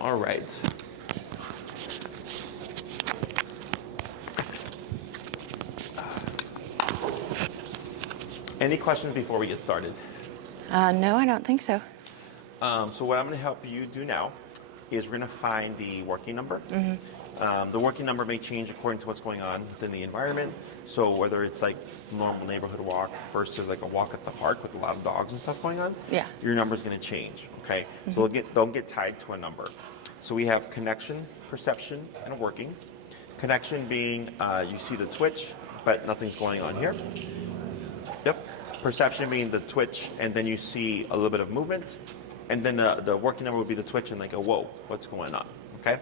All right. Any questions before we get started? No, I don't think so. So what I'm going to help you do now is we're going to find the working number. The working number may change according to what's going on within the environment. So whether it's like normal neighborhood walk versus like a walk at the park with a lot of dogs and stuff going on, Yeah. your number is going to change. Okay, so don't get tied to a number. So we have connection, perception, and working. Connection being you see the twitch, but nothing's going on here. Yep. Perception being the twitch, and then you see a little bit of movement, and then the working number would be the twitch and like a whoa, what's going on? Okay.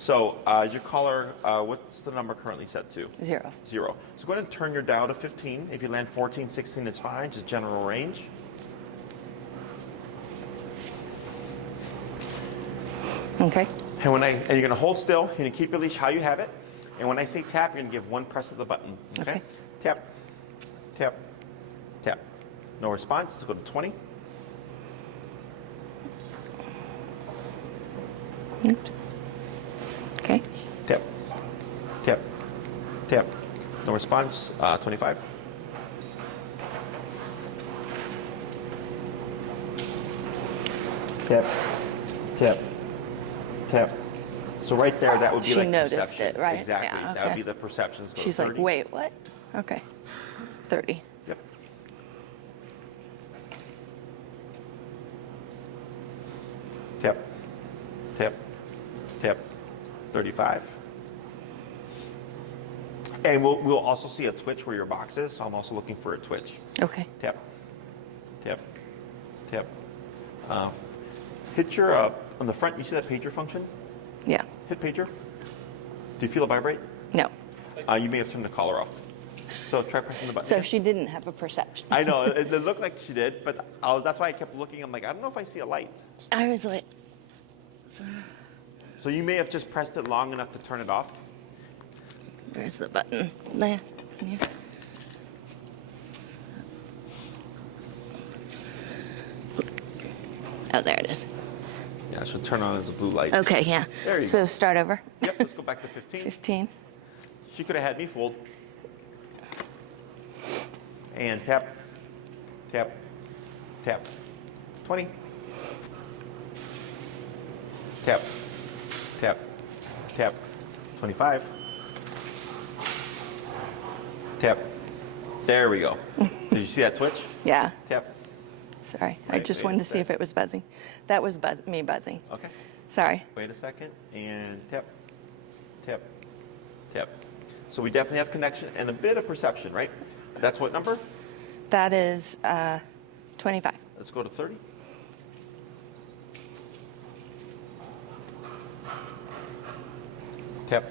So your collar, what's the number currently set to? 0. 0. So go ahead and turn your dial to 15. If you land 14, 16, it's fine. Just general range. Okay. And you're going to hold still. You're going to keep your leash how you have it. And when I say tap, you're going to give one press of the button. Okay. Tap, tap, tap. No response. Let's go to 20. Oops. Okay. Tap, tap, tap. No response. 25. Tap, tap, tap. So right there, that would be She like noticed perception. it, right? Exactly. Yeah, That would okay. be the perception. So She's 30. like, wait, what? Okay. 30. Yep. Tap, tap, tap. 35. And we'll also see a twitch where your box is. So I'm also looking for a twitch. Okay. Tap, tap, tap. Hit your, on the front, you see that pager function? Yeah. Hit pager. Do you feel it vibrate? No. You may have turned the collar off. So try pressing the button. So again. she didn't have a perception. I know, it looked like she did, but that's why I kept looking. I'm like, I don't know if I see a light. I was like, So you may have just pressed it long enough to turn it off. where's the button? There. Yeah. Oh, there it is. Yeah, it should turn on as a blue light. Okay, yeah. There you So go. start over. Yep, let's go back to 15. 15. She could have had me fooled. And tap, tap, tap. 20. Tap, tap, tap. 25. Tap. There we go. Did you see that twitch? Yeah. Tap. Sorry. I Wait, just wait wanted a to see if it was buzzing. That was me buzzing. Okay. Sorry. Wait a second. And tap, tap, tap. So we definitely have connection and a bit of perception, right? That's what number? That is 25. Let's go to 30. Tap,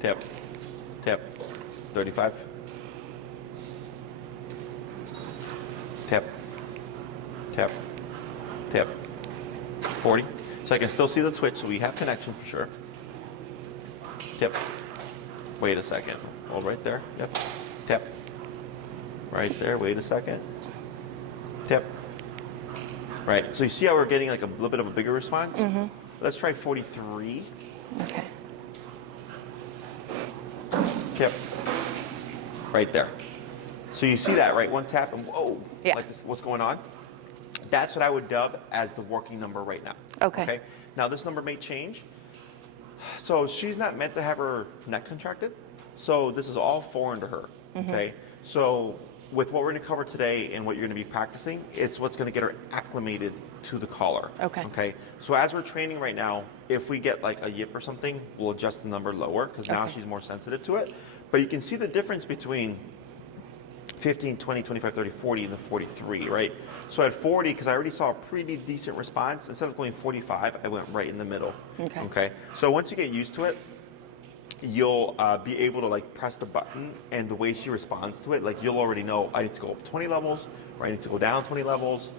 tap, tap. 35. Tap, tap, tap. 40. So I can still see the twitch, so we have connection for sure. Tap. Wait a second. Hold right there. Yep. Tap. Right there. Wait a second. Tap. Right. So you see how we're getting like a little bit of a bigger response? Mm-hmm. Let's try 43. Okay. Tap. Right there. So you see that, right? One tap and whoa. Yeah. Like this, what's going on? That's what I would dub as the working number right now. Okay. Now this number may change. So she's not meant to have her neck contracted. So this is all foreign to her. Okay. So with what we're going to cover today and what you're going to be practicing, it's what's going to get her acclimated to the collar. Okay. Okay. So as we're training right now, if we get like a yip or something, we'll adjust the number lower because now Okay. she's more sensitive to it. But you can see the difference between 15, 20, 25, 30, 40, and the 43, right? So at 40, because I already saw a pretty decent response, instead of going 45, I went right in the middle. Okay. So once you get used to it, you'll be able to like press the button, and the way she responds to it, like you'll already know I need to go up 20 levels, or I need to go down 20 levels.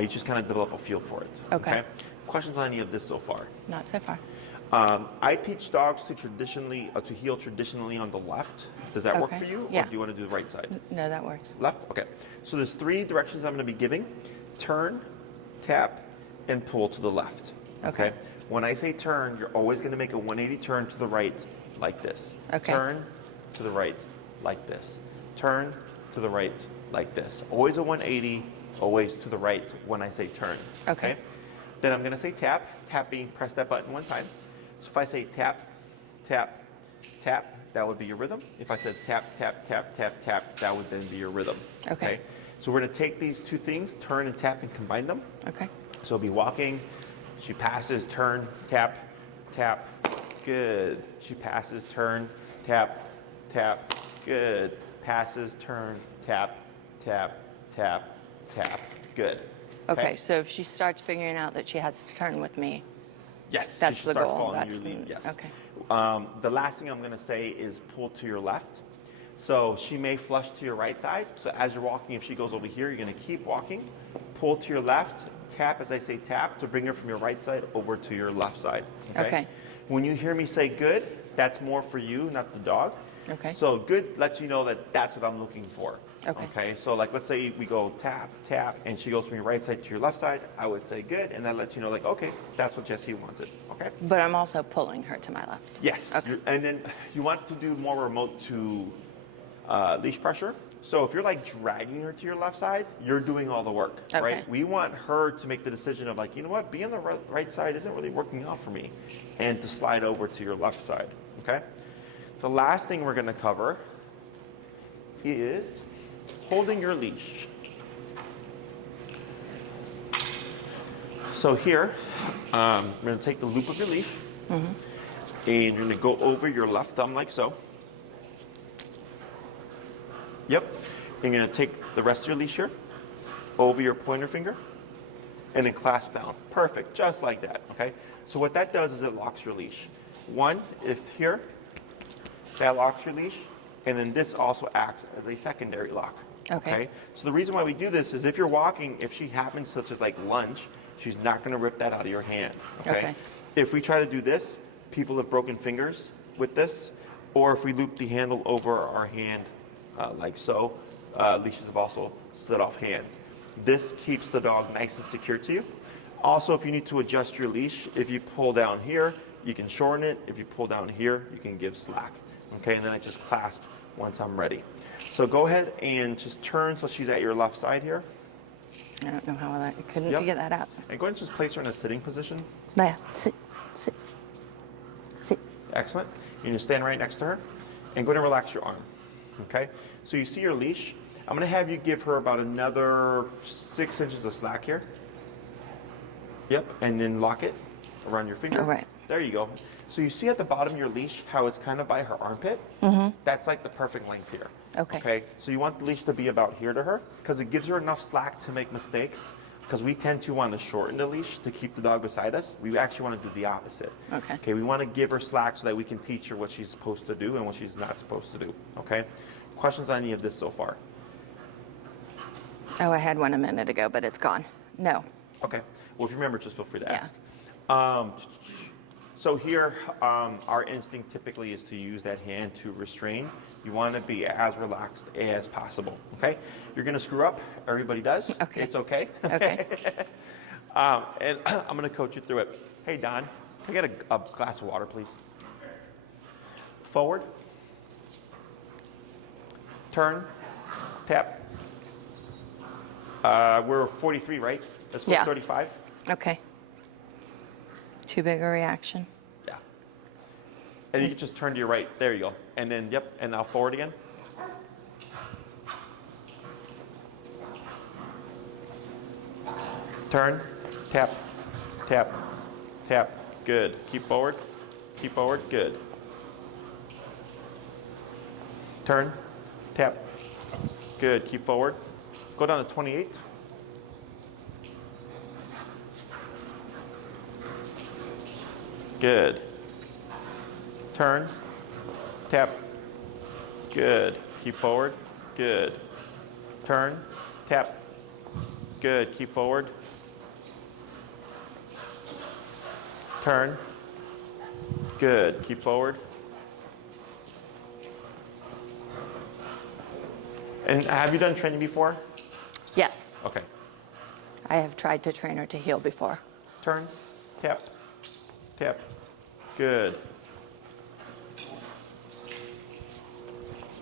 You just kind of develop a feel for it. Okay. Questions on any of this so far? Not so far. I teach dogs to heel traditionally on the left. Does that work Okay. for you? Yeah. Or do you want to do the right side? No, that works. Left? Okay. So there's 3 directions I'm going to be giving. Turn, tap, and pull to the left. Okay. When I say turn, you're always going to make a 180 turn to the right like this. Okay. Turn to the right like this. Turn to the right like this. Always a 180, always to the right when I say turn. Okay. Then I'm going to say tap. Tap being press that button one time. So if I say tap, tap, tap, that would be your rhythm. If I said tap, tap, tap, tap, tap, that would then be your rhythm. Okay. So we're going to take these two things, turn and tap, and combine them. Okay. So it'll be walking. She passes, turn, tap, tap, good. She passes, turn, tap, tap, good. Passes, turn, tap, tap, tap, tap, good. Okay, so if she starts figuring out that she has to turn with me, Yes, that's she should the start goal. following That's your lead. the- Yes. okay. The last thing I'm going to say is pull to your left. So she may flush to your right side. So as you're walking, if she goes over here, you're going to keep walking. Pull to your left. Tap as I say tap to bring her from your right side over to your left side. Okay. When you hear me say good, that's more for you, not the dog. Okay. So good lets you know that that's what I'm looking for. Okay. So like let's say we go tap, tap, and she goes from your right side to your left side, I would say good, and that lets you know like, okay, that's what Jessie wanted. Okay? but I'm also pulling her to my left. Yes. Okay. And then you want to do more remote to leash pressure. So if you're like dragging her to your left side, you're doing all the work, Okay. right? We want her to make the decision of like, you know what, being on the right side isn't really working out for me, and to slide over to your left side, okay? The last thing we're gonna cover is holding your leash. So here, we're gonna take the loop of your leash, and you're gonna go over your left thumb like so. Yep. You're going to take the rest of your leash here, over your pointer finger, and then clasp down. Perfect. Just like that. Okay? So what that does is it locks your leash. One, if here, that locks your leash, and then this also acts as a secondary lock. Okay. So the reason why we do this is if you're walking, if she happens to just like lunge, she's not going to rip that out of your hand. Okay. If we try to do this, people have broken fingers with this, or if we loop the handle over our hand like so, leashes have also slid off hands. This keeps the dog nice and secure to you. Also, if you need to adjust your leash, if you pull down here, you can shorten it. If you pull down here, you can give slack. Okay, and then I just clasp once I'm ready. So go ahead and just turn so she's at your left side here. I don't know how that, I couldn't Yep. figure that out. And go ahead and just place her in a sitting position. Leia, sit, sit, sit. Excellent. You're going to stand right next to her and go ahead and relax your arm. Okay? So you see your leash. I'm going to have you give her about another 6 inches of slack here. Yep. And then lock it around your finger. All right. There you go. So you see at the bottom of your leash how it's kind of by her armpit? That's like the perfect length here. Okay. Okay? So you want the leash to be about here to her because it gives her enough slack to make mistakes, because we tend to want to shorten the leash to keep the dog beside us. We actually want to do the opposite. Okay. Okay, we want to give her slack so that we can teach her what she's supposed to do and what she's not supposed to do. Okay? Questions on any of this so far? Oh, I had one a minute ago, but it's gone. No. Okay. Well, if you remember, just feel free to Yeah. ask. So here, our instinct typically is to use that hand to restrain. You want to be as relaxed as possible. Okay? You're going to screw up. Everybody does. Okay. It's okay. Okay. And I'm going to coach you through it. Hey, Don, can I get a glass of water, please? Forward. Turn. Tap. We're 43, right? Let's go Yeah. 35. Okay. Too big a reaction? Yeah. And you can just turn to your right. There you go. And then, yep, and now forward again. Turn, tap, tap, tap. Good. Keep forward. Keep forward. Good. Turn, tap. Good. Keep forward. Go down to 28. Good. Turn, tap. Good. Keep forward. Good. Turn, tap. Good. Keep forward. Turn. Good. Keep forward. And have you done training before? Yes. Okay. I have tried to train her to heel before. Turn, tap. Tap. Good.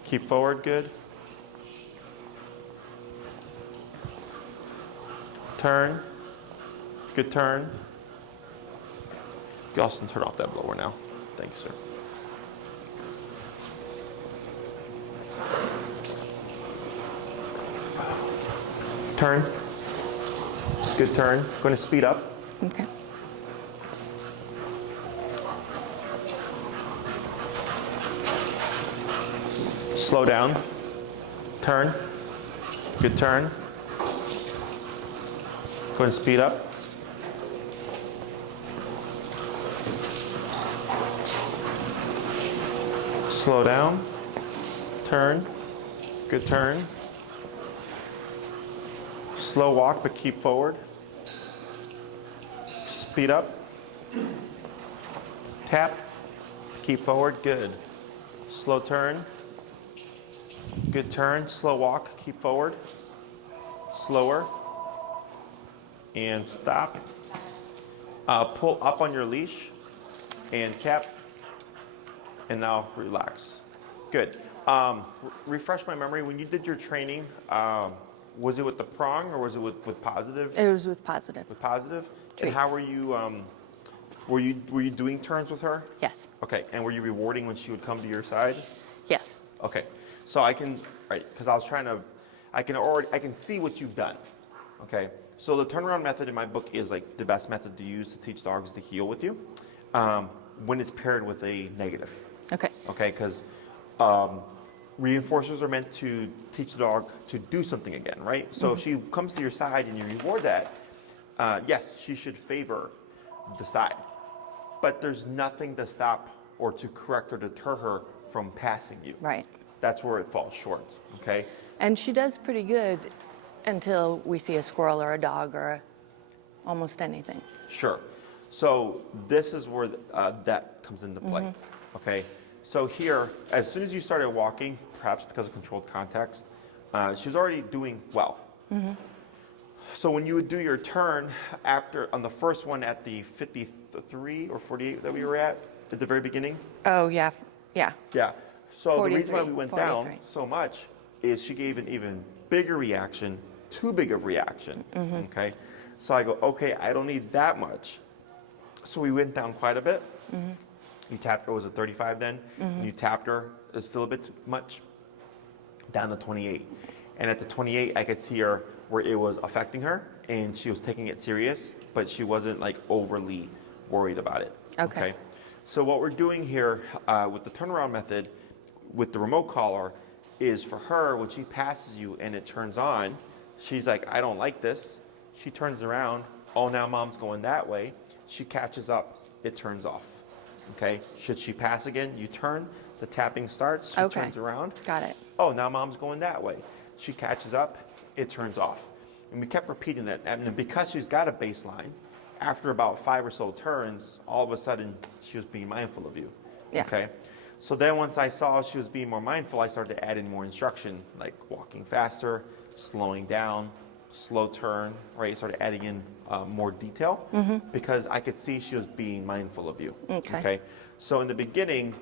Keep forward, good. Turn. Good turn. You also can turn off that blower now. Thank you, sir. Turn. Good turn. Going to speed up. Okay. Slow down. Turn. Good turn. Go ahead and speed up. Slow down. Turn. Good turn. Slow walk, but keep forward. Speed up. Tap. Keep forward. Good. Slow turn. Good turn. Slow walk. Keep forward. Slower. And stop. Pull up on your leash and cap. And now relax. Good. Refresh my memory. When you did your training, was it with the prong or was it with positive? It was with positive. With positive? Treats. And how were you, were you doing turns with her? Yes. Okay, and were you rewarding when she would come to your side? Yes. Okay, so I can, right, because I was trying to, I can see what you've done. Okay, so the turnaround method in my book is like the best method to use to teach dogs to heel with you when it's paired with a negative. Okay. Okay, because reinforcers are meant to teach the dog to do something again, right? So if she comes to your side and you reward that, yes, she should favor the side. But there's nothing to stop or to correct or deter her from passing you. Right. That's where it falls short, okay? And she does pretty good until we see a squirrel or a dog or almost anything. Sure. So this is where that comes into play, okay? So here, as soon as you started walking, perhaps because of controlled context, she was already doing well. So when you would do your turn after, on the first one at the 53 or 48 that we were at the very beginning? Oh, yeah. Yeah. Yeah. So the reason why 43, we went 43. down so much is she gave an even bigger reaction, too big of reaction, okay? So I go, okay, I don't need that much. So we went down quite a bit. You tapped her, was it 35 then? And you tapped her, it's still a bit too much, down to 28. And at the 28, I could see her where it was affecting her and she was taking it serious, but she wasn't like overly worried about it. Okay. So what we're doing here with the turnaround method with the remote collar is for her, when she passes you and it turns on, she's like, I don't like this. She turns around, oh, now mom's going that way. She catches up, it turns off. Okay, should she pass again, you turn, the tapping starts, she turns around. Got it. Oh, now mom's going that way. She catches up, it turns off. And we kept repeating that. And because she's got a baseline, after about 5 or so turns, all of a sudden she was being mindful of you. Yeah. Okay. So then once I saw she was being more mindful, I started to add in more instruction, like walking faster, slowing down, slow turn, right? Started adding in more detail because I could see she was being mindful of you. Okay. So in the beginning,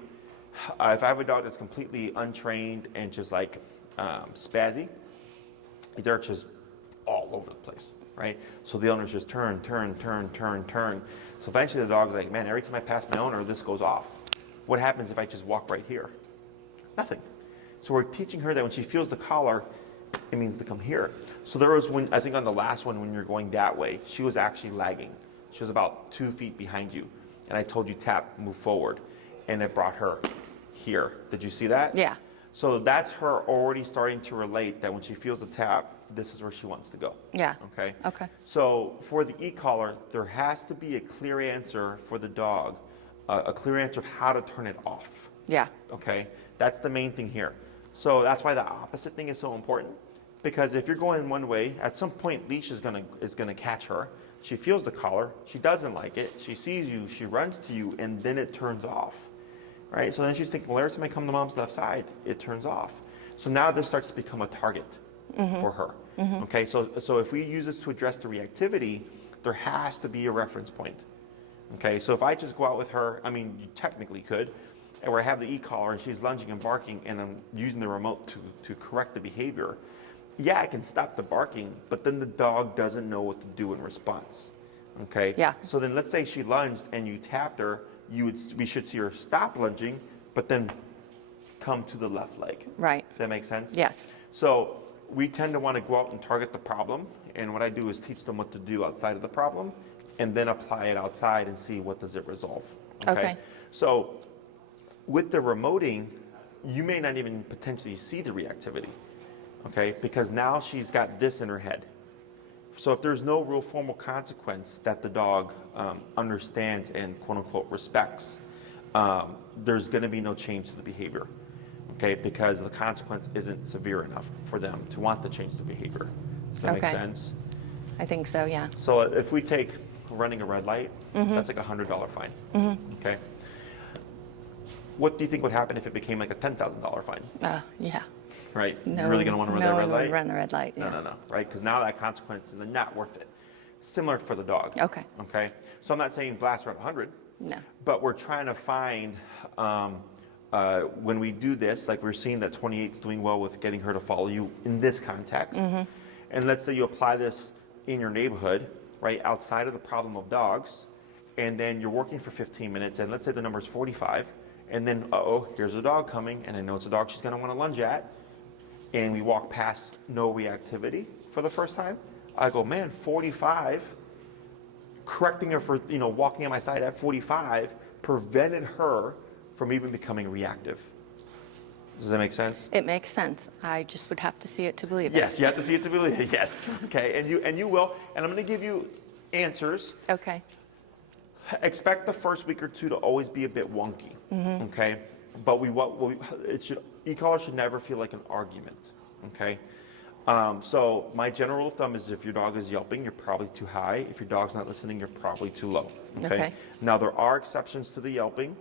if I have a dog that's completely untrained and just like spazzy, they're just all over the place, right? So the owners just turn. So eventually the dog's like, man, every time I pass my owner, this goes off. What happens if I just walk right here? Nothing. So we're teaching her that when she feels the collar, it means to come here. So there was when, I think on the last one, when you're going that way, she was actually lagging. She was about 2 feet behind you. And I told you tap, move forward. And it brought her here. Did you see that? Yeah. So that's her already starting to relate that when she feels the tap, this is where she wants to go. Yeah. Okay? Okay. So for the e-collar, there has to be a clear answer for the dog, a clear answer of how to turn it off. Yeah. Okay? That's the main thing here. So that's why the opposite thing is so important. Because if you're going one way, at some point leash is gonna catch her. She feels the collar, she doesn't like it, she sees you, she runs to you, and then it turns off. Right? So then she's thinking, well, every time I come to mom's left side, it turns off. So now this starts to become a target for her. Okay, so if we use this to address the reactivity, there has to be a reference point. Okay, so if I just go out with her, I mean, you technically could, and where I have the e-collar and she's lunging and barking and I'm using the remote to correct the behavior, yeah, I can stop the barking, but then the dog doesn't know what to do in response. Okay? Yeah. So then let's say she lunged and you tapped her, we should see her stop lunging, but then come to the left leg. Right. Does that make sense? Yes. So we tend to want to go out and target the problem, and what I do is teach them what to do outside of the problem, and then apply it outside and see what does it resolve. Okay. So with the remoting, you may not even potentially see the reactivity, okay? Because now she's got this in her head. So if there's no real formal consequence that the dog understands and quote unquote respects, there's going to be no change to the behavior, okay? Because the consequence isn't severe enough for them to want to change the behavior. Does that make sense? I think so, yeah. So if we take running a red light, that's like a $100 fine, okay? What do you think would happen if it became like a $10,000 fine? Yeah. Right? No, You're really going to want to run that red one would light? run the red light, yeah. No, right? Because now that consequence is not worth it. Similar for the dog. Okay. Okay? So I'm not saying blast her up 100, No. but we're trying to find, when we do this, like we're seeing that 28's doing well with getting her to follow you in this context. And let's say you apply this in your neighborhood, right, outside of the problem of dogs, and then you're working for 15 minutes, and let's say the number is 45, and then, here's a dog coming, and I know it's a dog she's going to want to lunge at, and we walk past no reactivity for the first time. I go, man, 45, correcting her for, walking on my side at 45 prevented her from even becoming reactive. Does that make sense? It makes sense. I just would have to see it to believe it. Yes, you have to see it to believe it. Yes. Okay, and you will. And I'm going to give you answers. Okay. Expect the first week or two to always be a bit wonky. Okay, but e-collar should never feel like an argument. Okay. So my general rule of thumb is if your dog is yelping, you're probably too high. If your dog's not listening, you're probably too low. Okay. Now there are exceptions to the yelping.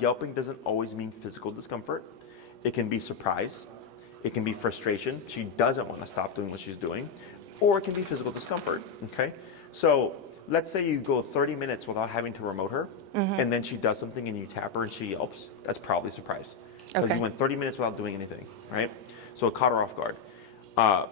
Yelping doesn't always mean physical discomfort. It can be surprise. It can be frustration. She doesn't want to stop doing what she's doing. Or it can be physical discomfort. Okay. So let's say you go 30 minutes without having to remote her, and then she does something and you tap her and she yelps. That's probably surprise. Because you went 30 minutes without doing anything, right? So it caught her off guard.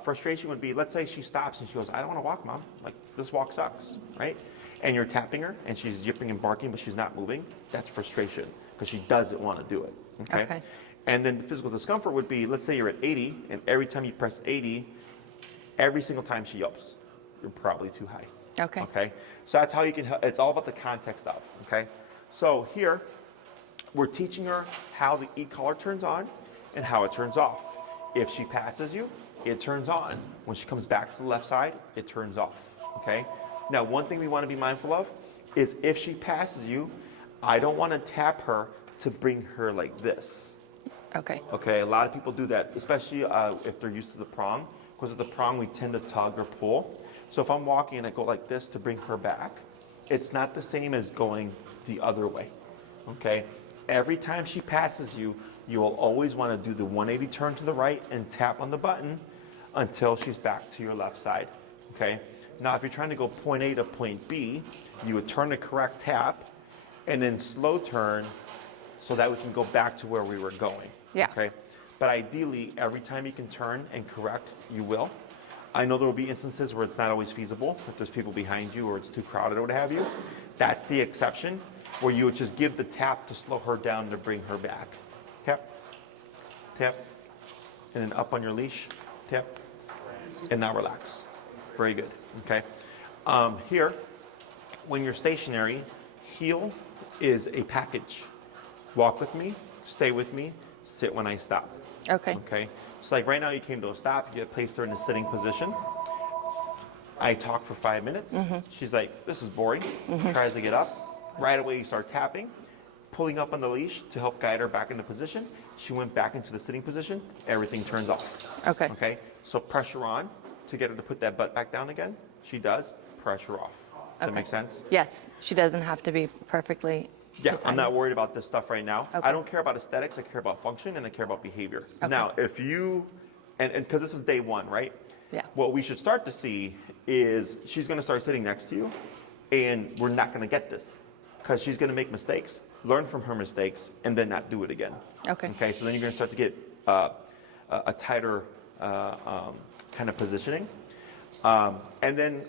Frustration would be, let's say she stops and she goes, I don't want to walk, Mom. Like, this walk sucks, right? And you're tapping her and she's yipping and barking, but she's not moving. That's frustration because she doesn't want to do it, okay? And then the physical discomfort would be, let's say you're at 80, and every time you press 80, every single time she yelps, you're probably too high. Okay. So that's how you can help. It's all about the context of. Okay. So here, we're teaching her how the e-collar turns on and how it turns off. If she passes you, it turns on. When she comes back to the left side, it turns off. Okay. Now, one thing we want to be mindful of is if she passes you, I don't want to tap her to bring her like this. Okay. Okay. A lot of people do that, especially if they're used to the prong. Because of the prong, we tend to tug or pull. So if I'm walking and I go like this to bring her back, it's not the same as going the other way, okay? Every time she passes you, you will always want to do the 180 turn to the right and tap on the button until she's back to your left side, okay? Now, if you're trying to go point A to point B, you would turn the correct tap and then slow turn so that we can go back to where we were going, okay? But ideally, every time you can turn and correct, you will. I know there will be instances where it's not always feasible, if there's people behind you or it's too crowded or what have you. That's the exception, where you would just give the tap to slow her down to bring her back. Tap, tap, and then up on your leash, tap, and now relax. Very good, okay? Here, when you're stationary, heel is a package. Walk with me, stay with me, sit when I stop. Okay. So like right now you came to a stop, you placed her in a sitting position. I talk for 5 minutes. She's like, this is boring. Tries to get up. Right away you start tapping, pulling up on the leash to help guide her back into position. She went back into the sitting position. Everything turns off. Okay. So pressure on to get her to put that butt back down again. She does. Pressure off. Does that make sense? Yes. She doesn't have to be perfectly. Yeah, I'm not worried about this stuff right now. I don't care about aesthetics. I care about function and I care about behavior. Now, if you, and because this is day one, right? Yeah. What we should start to see is she's going to start sitting next to you, and we're not going to get this because she's going to make mistakes, learn from her mistakes, and then not do it again. Okay. Okay, so then you're going to start to get a tighter kind of positioning. And then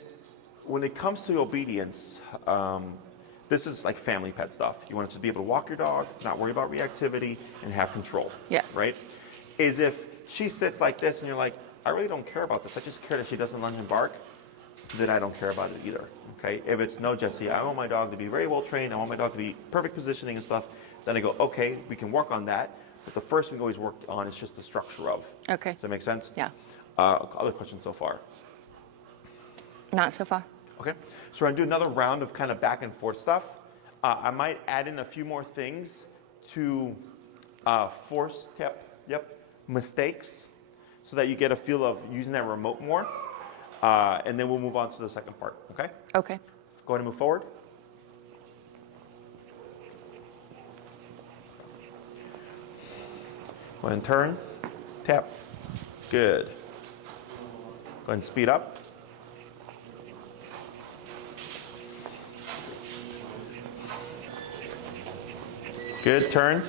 when it comes to obedience, this is like family pet stuff. You want to be able to walk your dog, not worry about reactivity, and have control. Yes. Right? Is if she sits like this and you're like, I really don't care about this. I just care that she doesn't lunge and bark. Then I don't care about it either. Okay? If it's no, Jesse, I want my dog to be very well trained. I want my dog to be perfect positioning and stuff. Then I go, okay, we can work on that. But the first thing we always work on is just the structure of. Okay. Does that make sense? Yeah. Other questions so far? Not so far. Okay, so we're gonna do another round of kind of back and forth stuff. I might add in a few more things to force mistakes, so that you get a feel of using that remote more, and then we'll move on to the second part. Okay? Okay. Go ahead and move forward. Go ahead and turn, tap. Good. Go ahead and speed up. Good turn.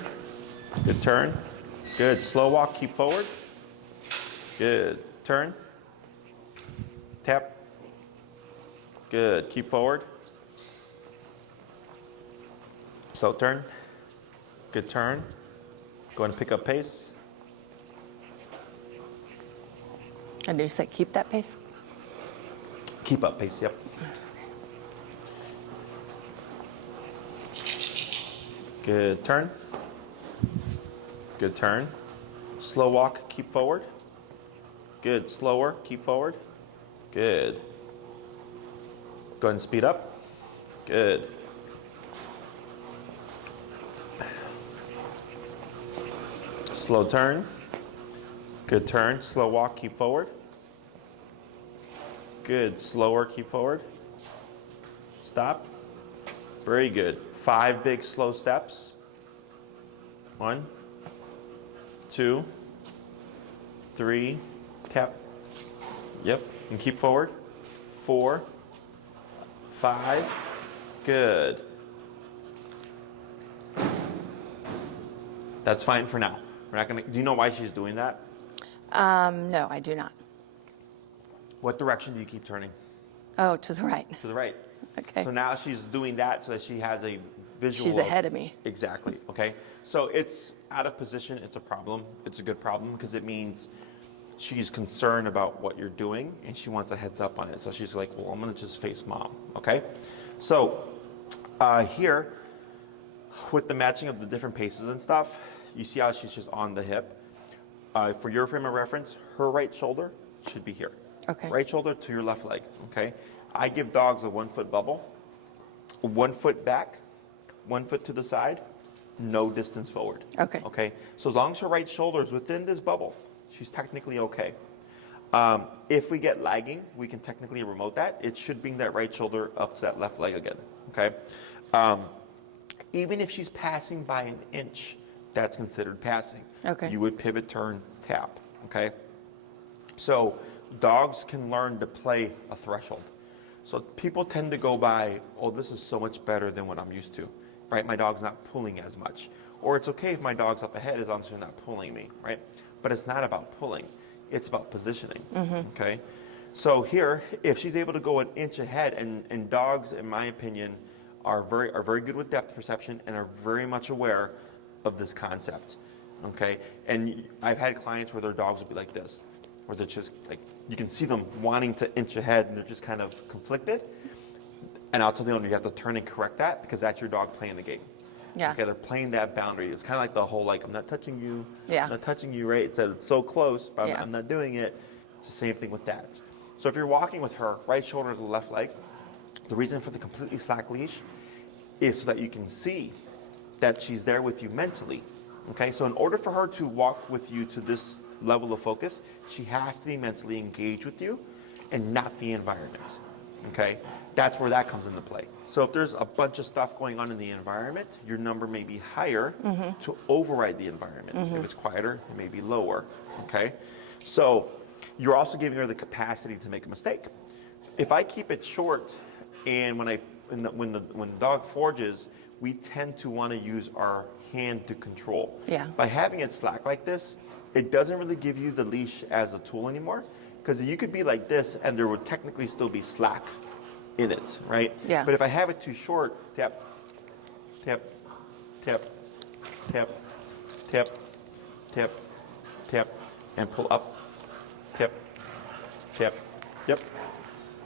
Good turn. Good. Slow walk. Keep forward. Good. Turn. Tap. Good. Keep forward. Slow turn. Good turn. Go ahead and pick up pace. And do you say keep that pace? Keep up pace. Yep. Good turn. Good turn. Slow walk, keep forward. Good. Slower, keep forward. Good. Go ahead and speed up. Good. Slow turn. Good turn. Slow walk, keep forward. Good. Slower, keep forward. Stop. Very good. 5 big slow steps. 1, 2, 3, tap. Yep, and keep forward. 4, 5, good. That's fine for now. We're not gonna, do you know why she's doing that? No, I do not. What direction do you keep turning? Oh, to the right. To the right. Okay. So now she's doing that so that she has a visual. She's ahead of me. Exactly. Okay. So it's out of position. It's a problem. It's a good problem because it means she's concerned about what you're doing and she wants a heads up on it. So she's like, well, I'm going to just face mom. Okay. So here, with the matching of the different paces and stuff, you see how she's just on the hip. For your frame of reference, her right shoulder should be here. Okay. Right shoulder to your left leg. Okay. I give dogs a 1 foot bubble, 1 foot back, 1 foot to the side, no distance forward. Okay. Okay. So as long as her right shoulder is within this bubble, she's technically okay. If we get lagging, we can technically remote that. It should bring that right shoulder up to that left leg again. Okay. Even if she's passing by an inch, that's considered passing. Okay. You would pivot, turn, tap. Okay. So dogs can learn to play a threshold. So people tend to go by, oh, this is so much better than what I'm used to, right? My dog's not pulling as much. Or it's okay if my dog's up ahead as long as they're not pulling me, right? But it's not about pulling. It's about positioning, okay? So here, if she's able to go an inch ahead, and dogs, in my opinion, are very good with depth perception and are very much aware of this concept, okay? And I've had clients where their dogs will be like this, where they're just like, you can see them wanting to inch ahead and they're just kind of conflicted. And I'll tell the owner, you have to turn and correct that because that's your dog playing the game. Yeah. Okay, they're playing that boundary. It's kind of like the whole, like, I'm not touching you. Yeah. I'm not touching you, right? It's so close, but Yeah. I'm not doing it. It's the same thing with that. So if you're walking with her, right shoulder to the left leg, the reason for the completely slack leash is so that you can see that she's there with you mentally. Okay, so in order for her to walk with you to this level of focus, she has to be mentally engaged with you and not the environment. Okay, that's where that comes into play. So if there's a bunch of stuff going on in the environment, your number may be higher to override the environment. If it's quieter, it may be lower. Okay, so you're also giving her the capacity to make a mistake. If I keep it short and when I when the dog forges, we tend to want to use our hand to control. Yeah. By having it slack like this, it doesn't really give you the leash as a tool anymore, because you could be like this and there would technically still be slack in it, right? Yeah. But if I have it too short, tap, tap, tap, tap, tap, tap, tap, and pull up, tap, tap, yep,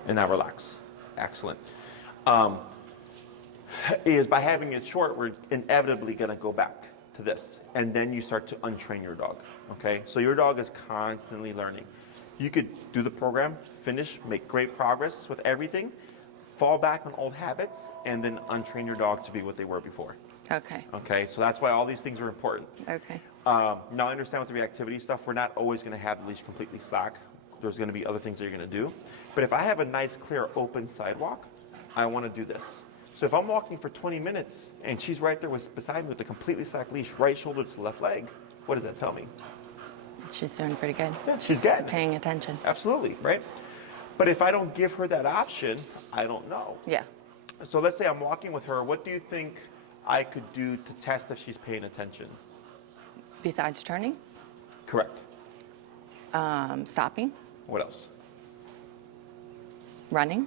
and now relax. Excellent. Is by having it short, we're inevitably going to go back to this, and then you start to untrain your dog. Okay, so your dog is constantly learning. You could do the program, finish, make great progress with everything, fall back on old habits, and then untrain your dog to be what they were before. Okay. Okay, so that's why all these things are important. Okay. Now I understand with the reactivity stuff, we're not always going to have the leash completely slack. There's going to be other things that you're going to do. But if I have a nice, clear, open sidewalk, I want to do this. So if I'm walking for 20 minutes and she's right there beside me with a completely slack leash, right shoulder to the left leg, what does that tell me? She's doing pretty good. Yeah, she's getting it. Paying attention. Absolutely, right? But if I don't give her that option, I don't know. Yeah. So let's say I'm walking with her. What do you think I could do to test if she's paying attention? Besides turning, Correct. stopping, What else? running,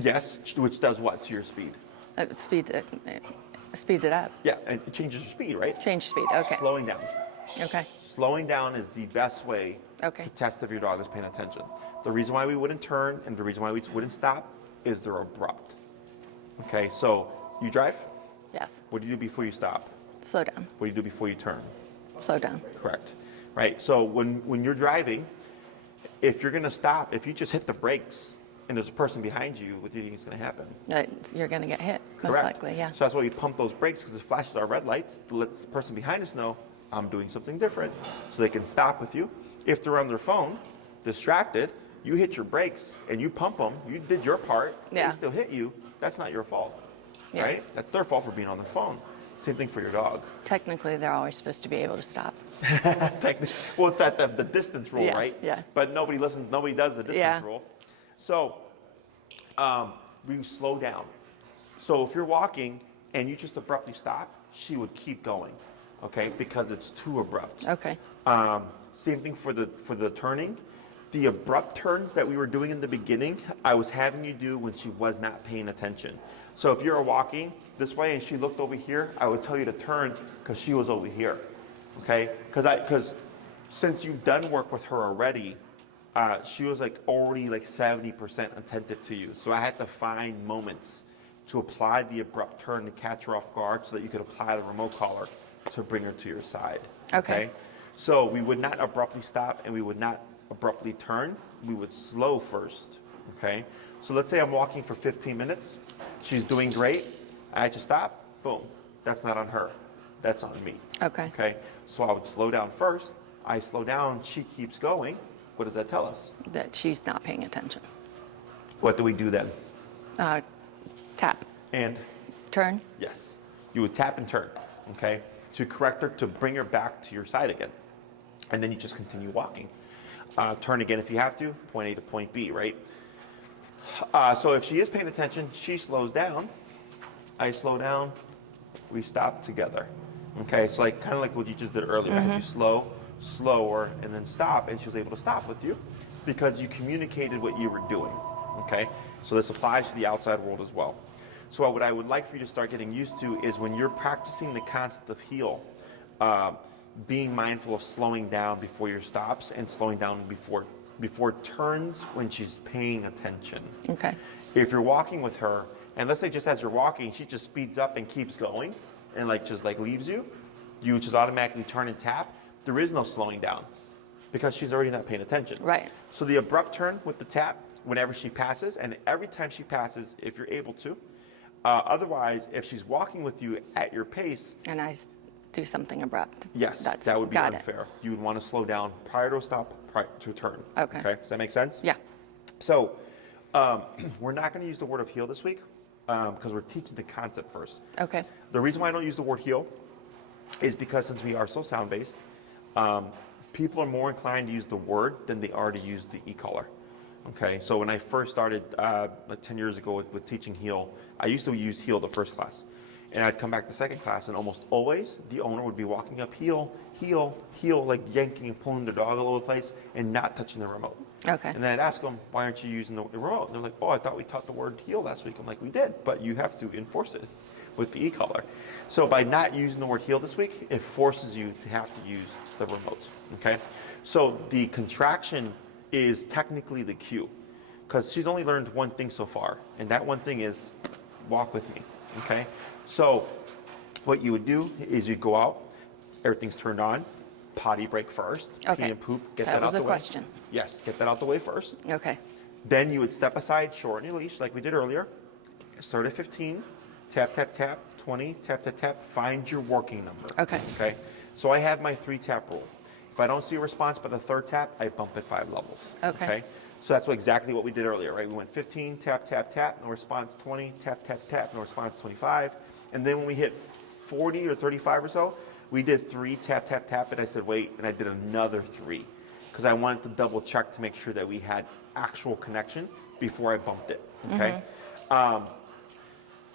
Yes, which does what to your speed? speeds it up. Yeah, and it changes your speed, right? Change speed. Okay. Slowing down. Okay. Slowing down is the best way Okay. to test if your dog is paying attention. The reason why we wouldn't turn and the reason why we wouldn't stop is they're abrupt. Okay, so you drive. Yes. What do you do before you stop? Slow down. What do you do before you turn? Slow down. Correct. Right. So when you're driving, if you're going to stop, if you just hit the brakes and there's a person behind you, what do you think is going to happen? You're going to get hit, most Correct. likely. Yeah. So that's why we pump those brakes, because it flashes our red lights to let the person behind us know I'm doing something different, so they can stop with you. If they're on their phone, distracted, you hit your brakes and you pump them. You did your part. Yeah. They still hit you. That's not your fault, Yeah. right? That's their fault for being on their phone. Same thing for your dog. Technically, they're always supposed to be able to stop. Well, it's the distance rule, Yes, right? yeah. But nobody listens. Nobody does the distance Yeah. rule. So we slow down. So if you're walking and you just abruptly stop, she would keep going, okay? Because it's too abrupt. Okay. Same thing for the turning. The abrupt turns that we were doing in the beginning, I was having you do when she was not paying attention. So if you're walking this way and she looked over here, I would tell you to turn because she was over here, okay? Because since you've done work with her already, she was already 70% attentive to you. So I had to find moments to apply the abrupt turn to catch her off guard so that you could apply the remote collar to bring her to your side. Okay. So we would not abruptly stop and we would not abruptly turn. We would slow first. Okay. So let's say I'm walking for 15 minutes. She's doing great. I just stop. Boom. That's not on her. That's on me. Okay. Okay. So I would slow down first. I slow down. She keeps going. What does that tell us? That she's not paying attention. What do we do then? Tap. And Turn. yes, you would tap and turn. Okay. To correct her, to bring her back to your side again. And then you just continue walking. Turn again if you have to, point A to point B, right? So if she is paying attention, she slows down. I slow down. We stop together. Okay, so kind of like what you just did earlier. I had you slow, slower, and then stop, and she was able to stop with you because you communicated what you were doing. Okay, so this applies to the outside world as well. So what I would like for you to start getting used to is when you're practicing the concept of heel, being mindful of slowing down before your stops and slowing down before turns when she's paying attention. Okay. If you're walking with her, and let's say just as you're walking, she just speeds up and keeps going and just leaves you, you just automatically turn and tap. There is no slowing down because she's already not paying attention. Right. So the abrupt turn with the tap whenever she passes, and every time she passes, if you're able to. Otherwise, if she's walking with you at your pace, And I do something abrupt. yes, that would be got unfair. You would want to slow down prior to a stop, prior to a turn. Okay. Does that make sense? Yeah. So we're not going to use the word of heel this week because we're teaching the concept first. Okay. The reason why I don't use the word heel is because since we are so sound-based, people are more inclined to use the word than they are to use the e-collar. Okay, so when I first started like 10 years ago with teaching heel, I used to use heel the first class. And I'd come back to second class, and almost always the owner would be walking up heel, heel, heel, like yanking and pulling the dog all over the place and not touching the remote. Okay. And then I'd ask them, why aren't you using the remote? And they're like, oh, I thought we taught the word heel last week. I'm like, we did, but you have to enforce it with the e-collar. So by not using the word heel this week, it forces you to have to use the remote, okay? So the contraction is technically the cue, because she's only learned one thing so far, and that one thing is walk with me, okay? So what you would do is you'd go out, everything's turned on, potty break first, Okay. pee and poop, get That that was out a the way. question. Yes, get that out the way first. Okay. Then you would step aside, shorten your leash like we did earlier. Start at 15, tap, tap, tap, 20, tap, tap, tap, find your working number. Okay. Okay, so I have my 3-tap rule. If I don't see a response by the 3rd tap, I bump it 5 levels. Okay. So that's exactly what we did earlier, right? We went 15, tap, tap, tap, no response, 20, tap, tap, tap, no response, 25. And then when we hit 40 or 35 or so, we did 3, tap, tap, tap, and I said, wait, and I did another 3. Because I wanted to double check to make sure that we had actual connection before I bumped it, okay?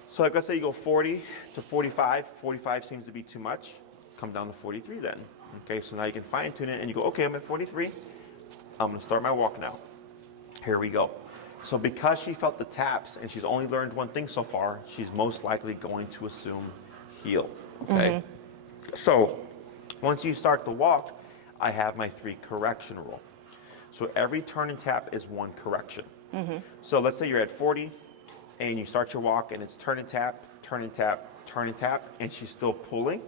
So like let's say you go 40 to 45, 45 seems to be too much, come down to 43 then. Okay, so now you can fine tune it and you go, okay, I'm at 43, I'm gonna start my walk now. Here we go. So because she felt the taps and she's only learned one thing so far, she's most likely going to assume heel, okay? So once you start the walk, I have my 3 correction rule. So every turn and tap is 1 correction. So let's say you're at 40 and you start your walk and it's turn and tap, turn and tap, turn and tap, and she's still pulling.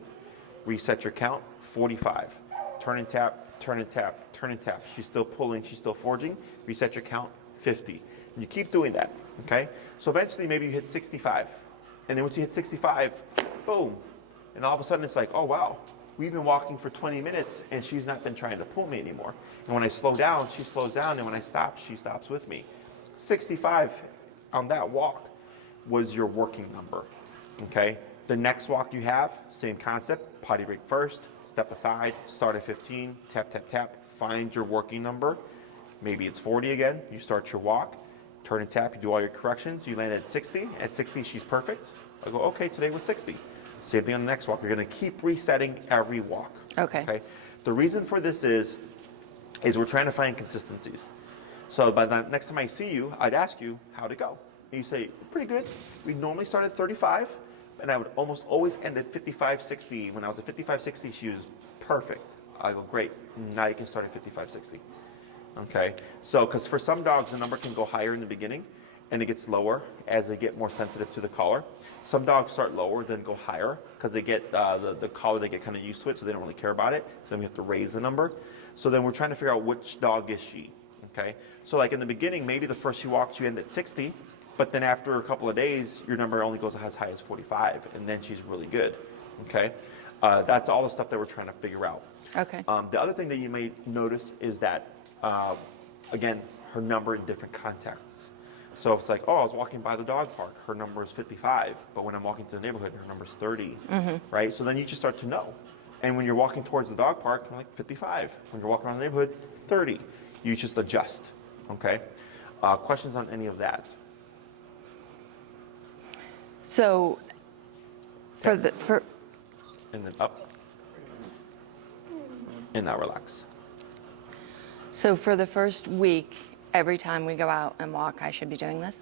Reset your count, 45. Turn and tap, turn and tap, turn and tap. She's still pulling, she's still forging. Reset your count, 50. And you keep doing that, okay? So eventually maybe you hit 65. And then once you hit 65, boom. And all of a sudden it's like, oh wow, we've been walking for 20 minutes and she's not been trying to pull me anymore. And when I slow down, she slows down, and when I stop, she stops with me. 65 on that walk was your working number, okay? The next walk you have, same concept, potty break first, step aside, start at 15, tap, tap, tap, find your working number. Maybe it's 40 again, you start your walk, turn and tap, you do all your corrections, you land at 60. At 60, she's perfect. I go, okay, today was 60. Same thing on the next walk. You're gonna keep resetting every walk. Okay. The reason for this is we're trying to find consistencies. So by the next time I see you, I'd ask you, how'd it go? And you say, pretty good. We normally start at 35, and I would almost always end at 55, 60. When I was at 55, 60, she was perfect. I go, great. Now you can start at 55, 60. Okay? So, because for some dogs, the number can go higher in the beginning, and it gets lower as they get more sensitive to the collar. Some dogs start lower, then go higher, because they get the collar, they get kind of used to it, so they don't really care about it. So then we have to raise the number. So then we're trying to figure out which dog is she. Okay? So like in the beginning, maybe the first few walks you end at 60, but then after a couple of days, your number only goes as high as 45, and then she's really good. Okay? That's all the stuff that we're trying to figure out. Okay. The other thing that you may notice is that, again, her number in different contexts. So if it's like, oh, I was walking by the dog park, her number is 55, but when I'm walking to the neighborhood, her number is 30, right? So then you just start to know. And when you're walking towards the dog park, you're like 55. When you're walking around the neighborhood, 30. You just adjust, okay? Questions on any of that? So for And then up. And now relax. so for the first week, every time we go out and walk, I should be doing this?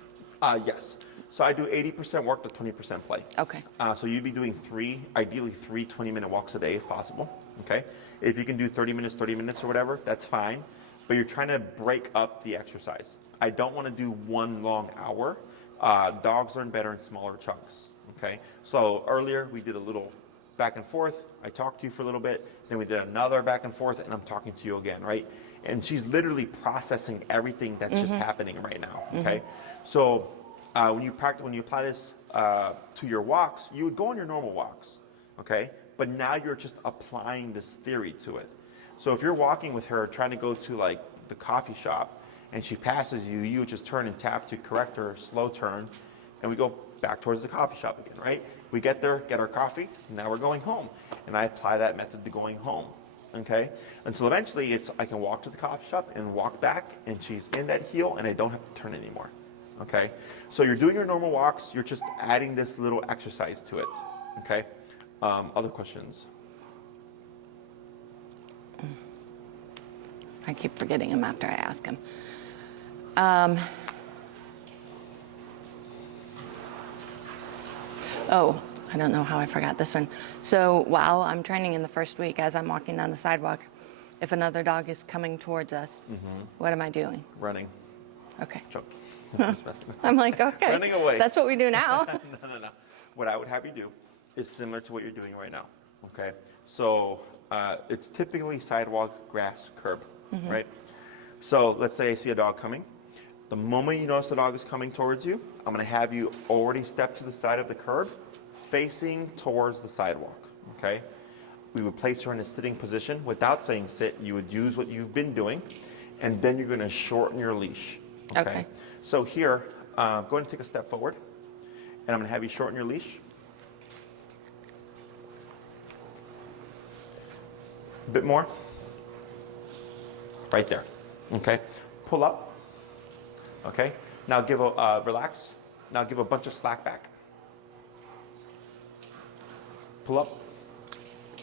Yes. So I do 80% work to 20% play. Okay. So you'd be doing ideally three 20-minute walks a day if possible, okay? If you can do 30 minutes or whatever, that's fine. But you're trying to break up the exercise. I don't want to do one long hour. Dogs learn better in smaller chunks, okay? So earlier we did a little back and forth. I talked to you for a little bit. Then we did another back and forth, and I'm talking to you again, right? And she's literally processing everything that's just happening right now, okay? So when you apply this to your walks, you would go on your normal walks, okay? But now you're just applying this theory to it. So if you're walking with her, trying to go to like the coffee shop, and she passes you, you would just turn and tap to correct her slow turn, and we go back towards the coffee shop again, right? We get there, get our coffee, and now we're going home. And I apply that method to going home, okay? Until eventually I can walk to the coffee shop and walk back, and she's in that heel, and I don't have to turn anymore, okay? So you're doing your normal walks, you're just adding this little exercise to it, okay? Other questions? I keep forgetting him after I ask him. Oh, I don't know how I forgot this one. So while I'm training in the first week, as I'm walking down the sidewalk, if another dog is coming towards us, what am I doing? Running. Okay. Choke. Just messing with you. I'm like, okay. Running away. That's what we do now. No. What I would have you do is similar to what you're doing right now, okay? So it's typically sidewalk, grass, curb, right? So let's say I see a dog coming. The moment you notice the dog is coming towards you, I'm gonna have you already step to the side of the curb, facing towards the sidewalk, okay? We would place her in a sitting position. Without saying sit, you would use what you've been doing, and then you're gonna shorten your leash, Okay. So here, go ahead and take a step forward, and I'm gonna have you shorten your leash. A bit more. Right there, okay? Pull up, okay? Now give a, relax. Now give a bunch of slack back. Pull up.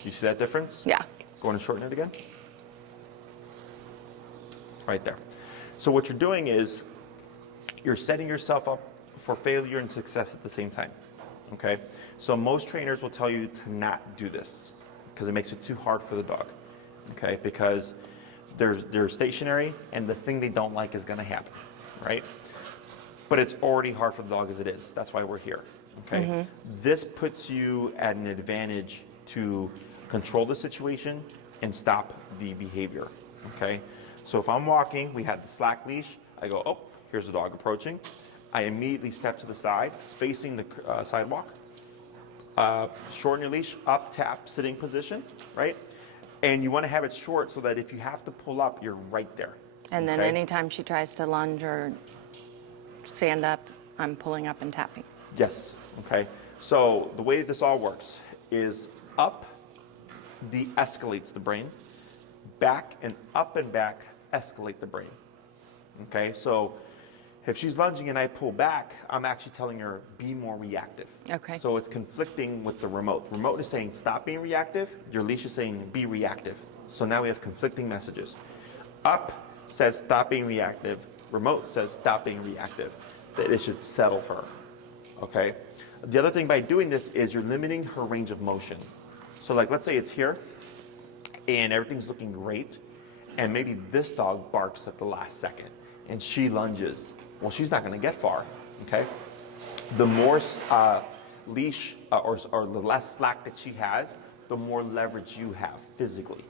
You see that difference? Yeah. Go on and shorten it again. Right there. So what you're doing is you're setting yourself up for failure and success at the same time, okay? So most trainers will tell you to not do this because it makes it too hard for the dog, okay? Because they're stationary and the thing they don't like is gonna happen, right? But it's already hard for the dog as it is. That's why we're here, okay? This puts you at an advantage to control the situation and stop the behavior, okay? So if I'm walking, we have the slack leash, I go, oh, here's the dog approaching. I immediately step to the side, facing the sidewalk. Shorten your leash, up, tap, sitting position, right? And you want to have it short so that if you have to pull up, you're right there. And then okay? anytime she tries to lunge or stand up, I'm pulling up and tapping. Yes, okay. So the way this all works is up de-escalates the brain, back and back escalate the brain. Okay, so if she's lunging and I pull back, I'm actually telling her be more reactive. Okay. So it's conflicting with the remote. The remote is saying stop being reactive, your leash is saying be reactive. So now we have conflicting messages. Up says stop being reactive, remote says stop being reactive. That it should settle her. Okay? The other thing by doing this is you're limiting her range of motion. So like let's say it's here and everything's looking great, and maybe this dog barks at the last second and she lunges. Well, she's not gonna get far, okay? The more leash or the less slack that she has, the more leverage you have physically,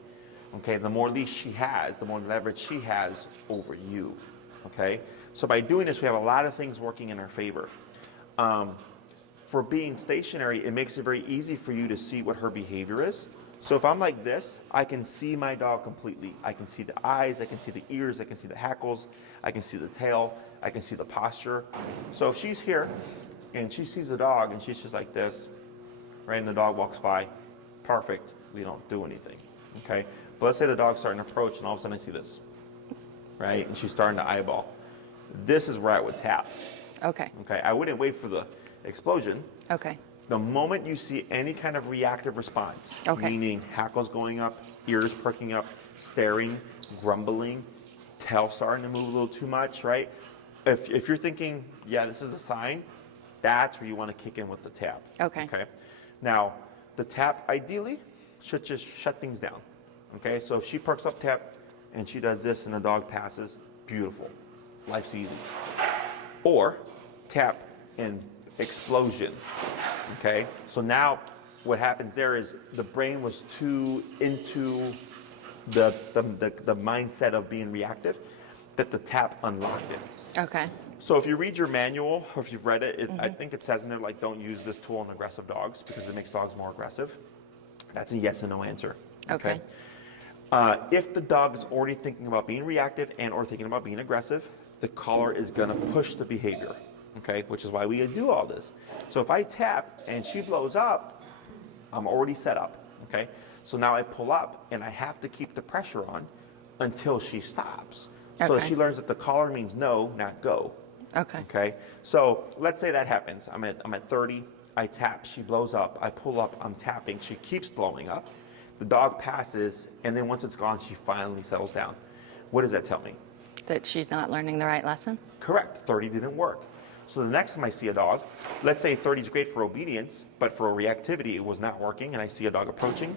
okay? The more leash she has, the more leverage she has over you, okay? So by doing this, we have a lot of things working in our favor. For being stationary, it makes it very easy for you to see what her behavior is. So if I'm like this, I can see my dog completely. I can see the eyes, I can see the ears, I can see the hackles, I can see the tail, I can see the posture. So if she's here and she sees a dog and she's just like this, right, and the dog walks by, perfect, we don't do anything, okay? But let's say the dog's starting to approach and all of a sudden I see this, right, and she's starting to eyeball. This is where I would tap, Okay. okay? I wouldn't wait for the explosion. Okay. The moment you see any kind of reactive response, Okay. meaning hackles going up, ears perking up, staring, grumbling, tail starting to move a little too much, right? If you're thinking, yeah, this is a sign, that's where you want to kick in with the tap. Okay. Okay. Now, the tap ideally should just shut things down. Okay. So if she perks up, tap, and she does this, and the dog passes, beautiful, life's easy. Or tap and explosion. Okay, so now what happens there is the brain was too into the mindset of being reactive that the tap unlocked it. Okay. So if you read your manual or if you've read it, I think it says in there like don't use this tool on aggressive dogs because it makes dogs more aggressive. That's a yes and no answer. Okay. If the dog is already thinking about being reactive and or thinking about being aggressive, the collar is going to push the behavior. Okay, which is why we do all this. So if I tap and she blows up, I'm already set up. Okay, So now I pull up and I have to keep the pressure on until she stops. So Okay. she learns that the collar means no, not go. Okay. Okay. So let's say that happens. I'm at 30. I tap. She blows up. I pull up. I'm tapping. She keeps blowing up. The dog passes, and then once it's gone, she finally settles down. What does that tell me? That she's not learning the right lesson? Correct. 30 didn't work. So the next time I see a dog, let's say 30 is great for obedience, but for reactivity, it was not working, and I see a dog approaching.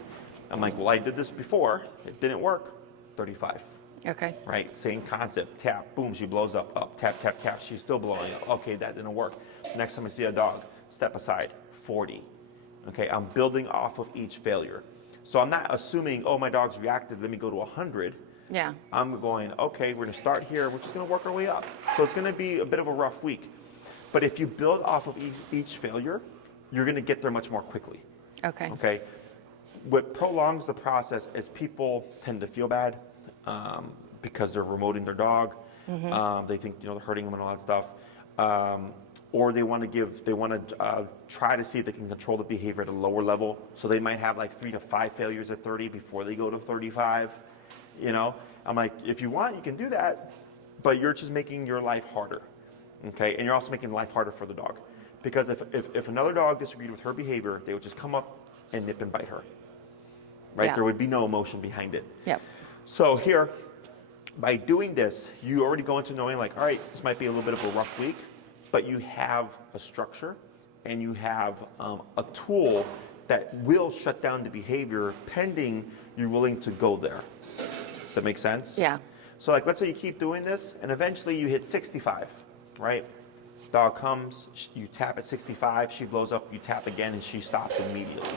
I'm like, well, I did this before. It didn't work. 35. Okay. Right? Same concept. Tap, boom, she blows up. Tap, tap, tap, she's still blowing up. Okay, that didn't work. Next time I see a dog, step aside, 40. Okay, I'm building off of each failure. So I'm not assuming, oh, my dog's reactive, let me go to 100. Yeah. I'm going, okay, we're gonna start here, we're just gonna work our way up. So it's gonna be a bit of a rough week. But if you build off of each failure, you're gonna get there much more quickly. Okay. Okay? What prolongs the process is people tend to feel bad because they're remoting their dog. They think they're hurting them and all that stuff. Or they want to try to see if they can control the behavior at a lower level. So they might have like 3 to 5 failures at 30 before they go to 35. I'm like, if you want, you can do that, but you're just making your life harder. Okay, and you're also making life harder for the dog, because if another dog disagreed with her behavior, they would just come up and nip and bite her. Right? Yeah. There would be no emotion behind it. Yep. So here, by doing this, you already go into knowing like, all right, this might be a little bit of a rough week, but you have a structure and you have a tool that will shut down the behavior pending you're willing to go there. Does that make sense? Yeah. So like, let's say you keep doing this and eventually you hit 65, right? Dog comes, you tap at 65, she blows up, you tap again and she stops immediately.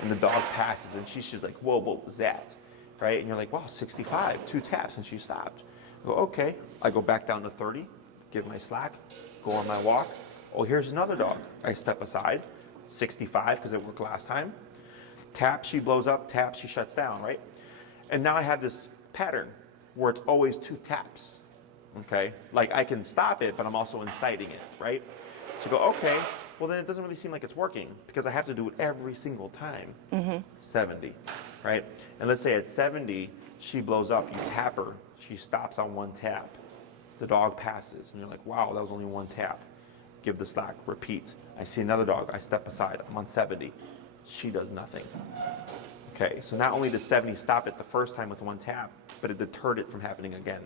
And the dog passes and she's just like, whoa, what was that? Right? And you're like, wow, 65, 2 taps and she stopped. I go, okay. I go back down to 30, give my slack, go on my walk. Oh, here's another dog. I step aside, 65 because it worked last time. Tap, she blows up, tap, she shuts down, right? And now I have this pattern where it's always 2 taps, okay? Like I can stop it, but I'm also inciting it, right? So go, okay, well then it doesn't really seem like it's working because I have to do it every single time. 70, right? And let's say at 70, she blows up, you tap her, she stops on 1 tap. The dog passes, and you're like, wow, that was only 1 tap. Give the slack, repeat. I see another dog, I step aside, I'm on 70. She does nothing. Okay, so not only does 70 stop it the first time with 1 tap, but it deterred it from happening again.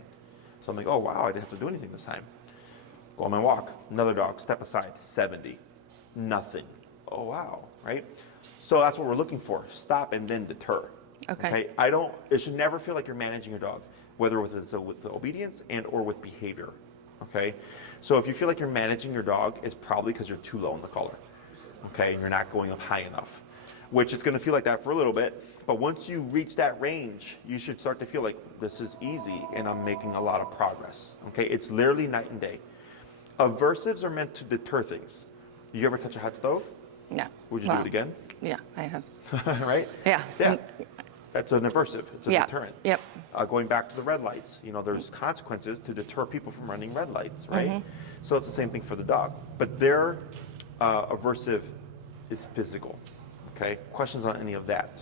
So I'm like, oh wow, I didn't have to do anything this time. Go on my walk, another dog, step aside, 70. Nothing. Oh wow, right? So that's what we're looking for. Stop and then deter. Okay. It should never feel like you're managing your dog, whether with the obedience and or with behavior. Okay? So if you feel like you're managing your dog, it's probably because you're too low in the collar. Okay, and you're not going up high enough. Which it's gonna feel like that for a little bit, but once you reach that range, you should start to feel like this is easy and I'm making a lot of progress. Okay, it's literally night and day. Aversives are meant to deter things. You ever touch a hot stove? Yeah. Would you do it again? Yeah, I have. Right? Yeah. Yeah. That's an aversive. It's a Yeah. deterrent. Yep. Going back to the red lights, there's consequences to deter people from running red lights, right? So it's the same thing for the dog. But their aversive is physical. Okay? Questions on any of that?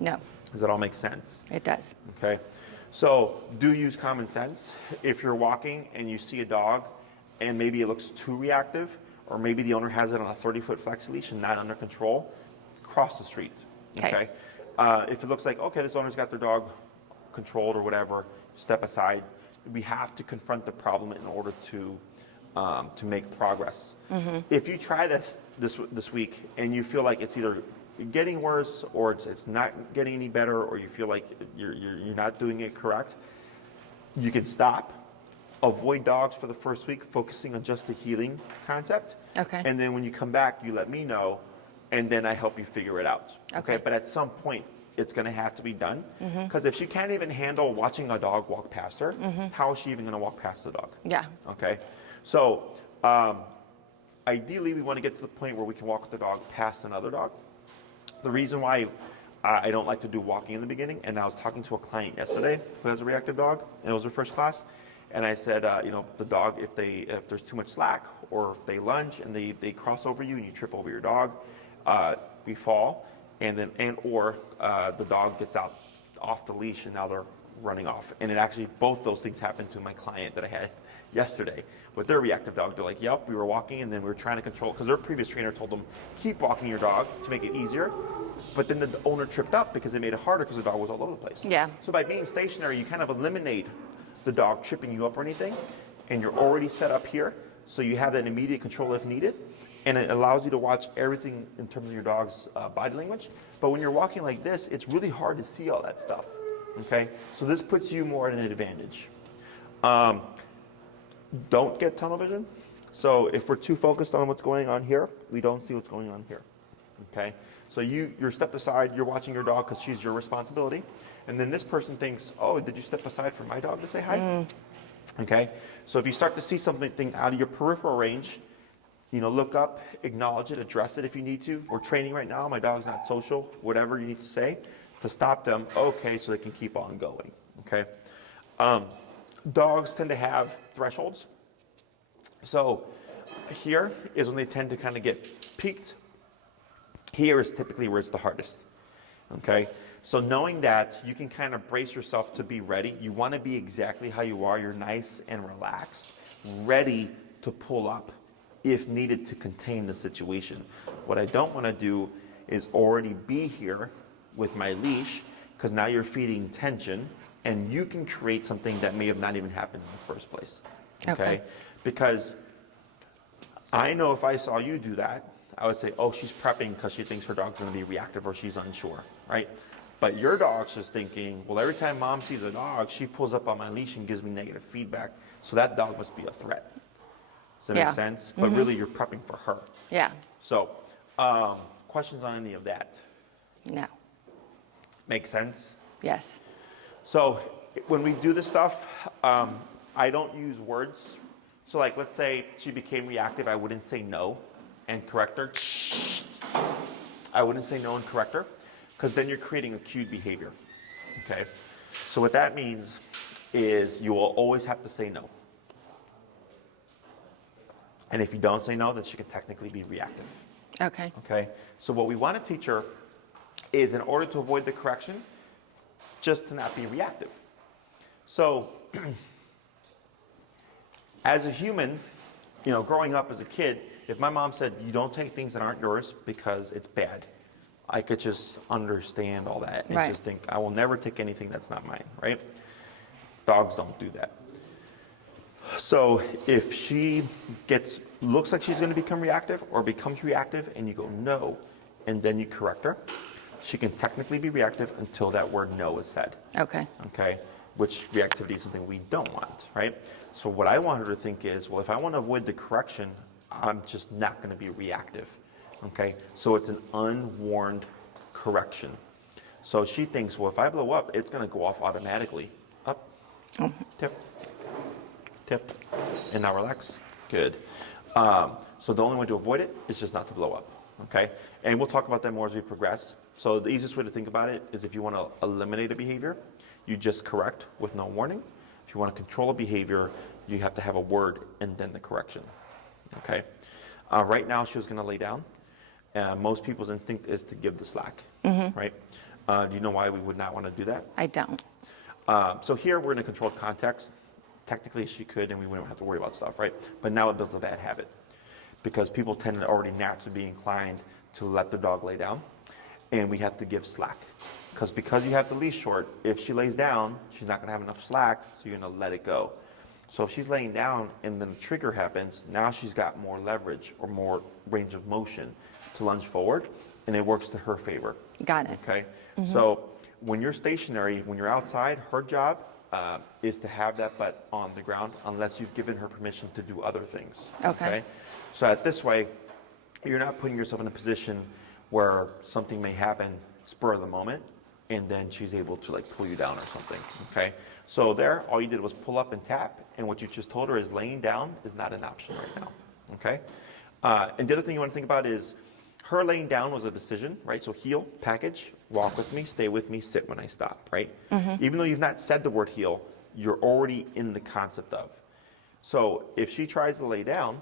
No, Does that all make sense? it does. Okay? So do use common sense. If you're walking and you see a dog and maybe it looks too reactive, or maybe the owner has it on a 30-foot flexi leash and not under control, cross the street. Okay? If it looks like, okay, this owner's got their dog controlled or whatever, step aside. We have to confront the problem in order to make progress. If you try this week and you feel like it's either getting worse or it's not getting any better, or you feel like you're not doing it correct, you can stop. Avoid dogs for the first week, focusing on just the healing concept. Okay. And then when you come back, you let me know, and then I help you figure it out. Okay. But at some point, it's going to have to be done. Because if she can't even handle watching a dog walk past her, how is she even going to walk past the dog? Yeah. Okay. So ideally, we want to get to the point where we can walk the dog past another dog. The reason why I don't like to do walking in the beginning, and I was talking to a client yesterday who has a reactive dog, and it was her first class, and I said, the dog, if there's too much slack, or if they lunge and they cross over you and you trip over your dog, we fall. or the dog gets out off the leash and now they're running off. And it actually, both those things happened to my client that I had yesterday with their reactive dog. They're like, yep, we were walking and then we were trying to control, because their previous trainer told them, keep walking your dog to make it easier. But then the owner tripped up because it made it harder because the dog was all over the place. Yeah. So by being stationary, you kind of eliminate the dog tripping you up or anything, and you're already set up here, so you have that immediate control if needed, and it allows you to watch everything in terms of your dog's body language. But when you're walking like this, it's really hard to see all that stuff, okay? So this puts you more at an advantage. Don't get tunnel vision. So if we're too focused on what's going on here, we don't see what's going on here, okay? So you're stepped aside, you're watching your dog because she's your responsibility. And then this person thinks, oh, did you step aside for my dog to say hi? Okay, so if you start to see something out of your peripheral range, look up, acknowledge it, address it if you need to. We're training right now, my dog's not social, whatever you need to say to stop them, okay, so they can keep on going, okay? Dogs tend to have thresholds. So here is when they tend to kind of get peaked. Here is typically where it's the hardest, okay? So knowing that, you can kind of brace yourself to be ready. You want to be exactly how you are. You're nice and relaxed, ready to pull up if needed to contain the situation. What I don't want to do is already be here with my leash, because now you're feeding tension, and you can create something that may have not even happened in the first place, okay? Because I know if I saw you do that, I would say, oh, she's prepping because she thinks her dog's going to be reactive or she's unsure, right? But your dog's just thinking, well, every time mom sees a dog, she pulls up on my leash and gives me negative feedback. So that dog must be a threat. Does that make sense? But really, you're prepping for her. Yeah. So, questions on any of that? No. Make sense? Yes. So, when we do this stuff, I don't use words. So, like, let's say she became reactive, I wouldn't say no and correct her. I wouldn't say no and correct her, because then you're creating a cued behavior, okay? So what that means is you will always have to say no. And if you don't say no, then she can technically be reactive, Okay. okay? So what we want to teach her is, in order to avoid the correction, just to not be reactive. So as a human, growing up as a kid, if my mom said, you don't take things that aren't yours because it's bad, I could just understand all that and just think, I will never take anything that's not mine, right? Dogs don't do that. So if she looks like she's going to become reactive or becomes reactive and you go no, and then you correct her, she can technically be reactive until that word no is said. Okay. Okay? Which reactivity is something we don't want, right? So what I want her to think is, well, if I want to avoid the correction, I'm just not going to be reactive. Okay, so it's an unwarned correction. So she thinks, well, if I blow up, it's going to go off automatically. Up, tip, tip, and now relax. Good. So the only way to avoid it is just not to blow up. Okay, and we'll talk about that more as we progress. So the easiest way to think about it is, if you want to eliminate a behavior, you just correct with no warning. If you want to control a behavior, you have to have a word and then the correction. Okay. Right now, she was going to lay down. Most people's instinct is to give the slack, right? Do you know why we would not want to do that? I don't. So here we're in a controlled context. Technically, she could, and we wouldn't have to worry about stuff, right? But now it builds a bad habit, because people tend to already naturally be inclined to let the dog lay down, and we have to give slack. Because you have the leash short, if she lays down, she's not going to have enough slack, so you're going to let it go. So if she's laying down and then the trigger happens, now she's got more leverage or more range of motion to lunge forward, and it works to her favor. Got it. Okay? So when you're stationary, when you're outside, her job is to have that butt on the ground, unless you've given her permission to do other things. Okay. So at this way, you're not putting yourself in a position where something may happen spur of the moment, and then she's able to pull you down or something, okay? So there, all you did was pull up and tap, and what you just told her is laying down is not an option right now, okay? And the other thing you want to think about is, her laying down was a decision, right? So heel, package, walk with me, stay with me, sit when I stop, right? Even though you've not said the word heel, you're already in the concept of. So if she tries to lay down,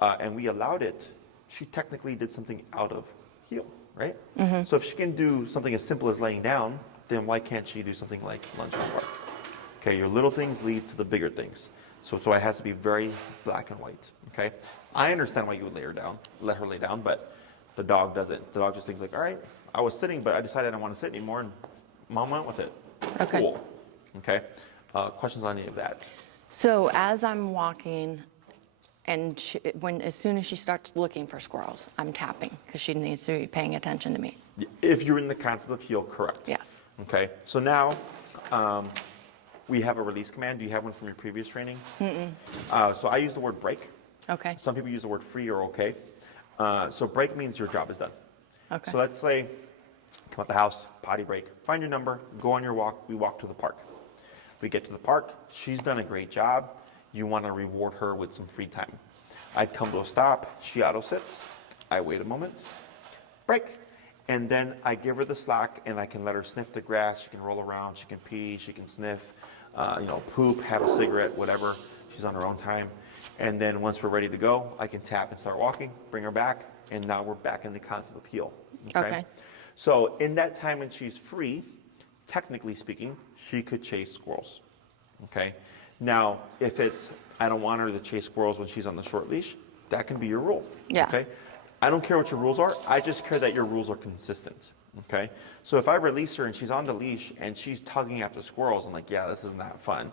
and we allowed it, she technically did something out of heel. right? So if she can do something as simple as laying down, then why can't she do something like lunge in the park? Okay, your little things lead to the bigger things. So it has to be very black and white, okay? I understand why you would let her lay down, but the dog doesn't. The dog just thinks like, all right, I was sitting, but I decided I didn't want to sit anymore, and Mom went with it. Okay. Cool. Okay. Questions on any of that? So as I'm walking, and as soon as she starts looking for squirrels, I'm tapping because she needs to be paying attention to me. If you're in the concept of heel, correct. Yes. Okay. So now we have a release command. Do you have one from your previous training? So I use the word break. Okay. Some people use the word free or okay. So break means your job is done. Okay. So let's say, come out the house, potty break, find your number, go on your walk, we walk to the park. We get to the park, she's done a great job, you want to reward her with some free time. I'd come to a stop, she auto sits, I wait a moment, break, and then I give her the slack and I can let her sniff the grass, she can roll around, she can pee, she can sniff, poop, have a cigarette, whatever, she's on her own time. And then once we're ready to go, I can tap and start walking, bring her back, and now we're back in the concept of heel. Okay. So in that time when she's free, technically speaking, she could chase squirrels. Okay. Now, if it's, I don't want her to chase squirrels when she's on the short leash, that can be your rule. Yeah. Okay. I don't care what your rules are. I just care that your rules are consistent. Okay. So if I release her and she's on the leash and she's tugging after squirrels, I'm like, yeah, this is not fun.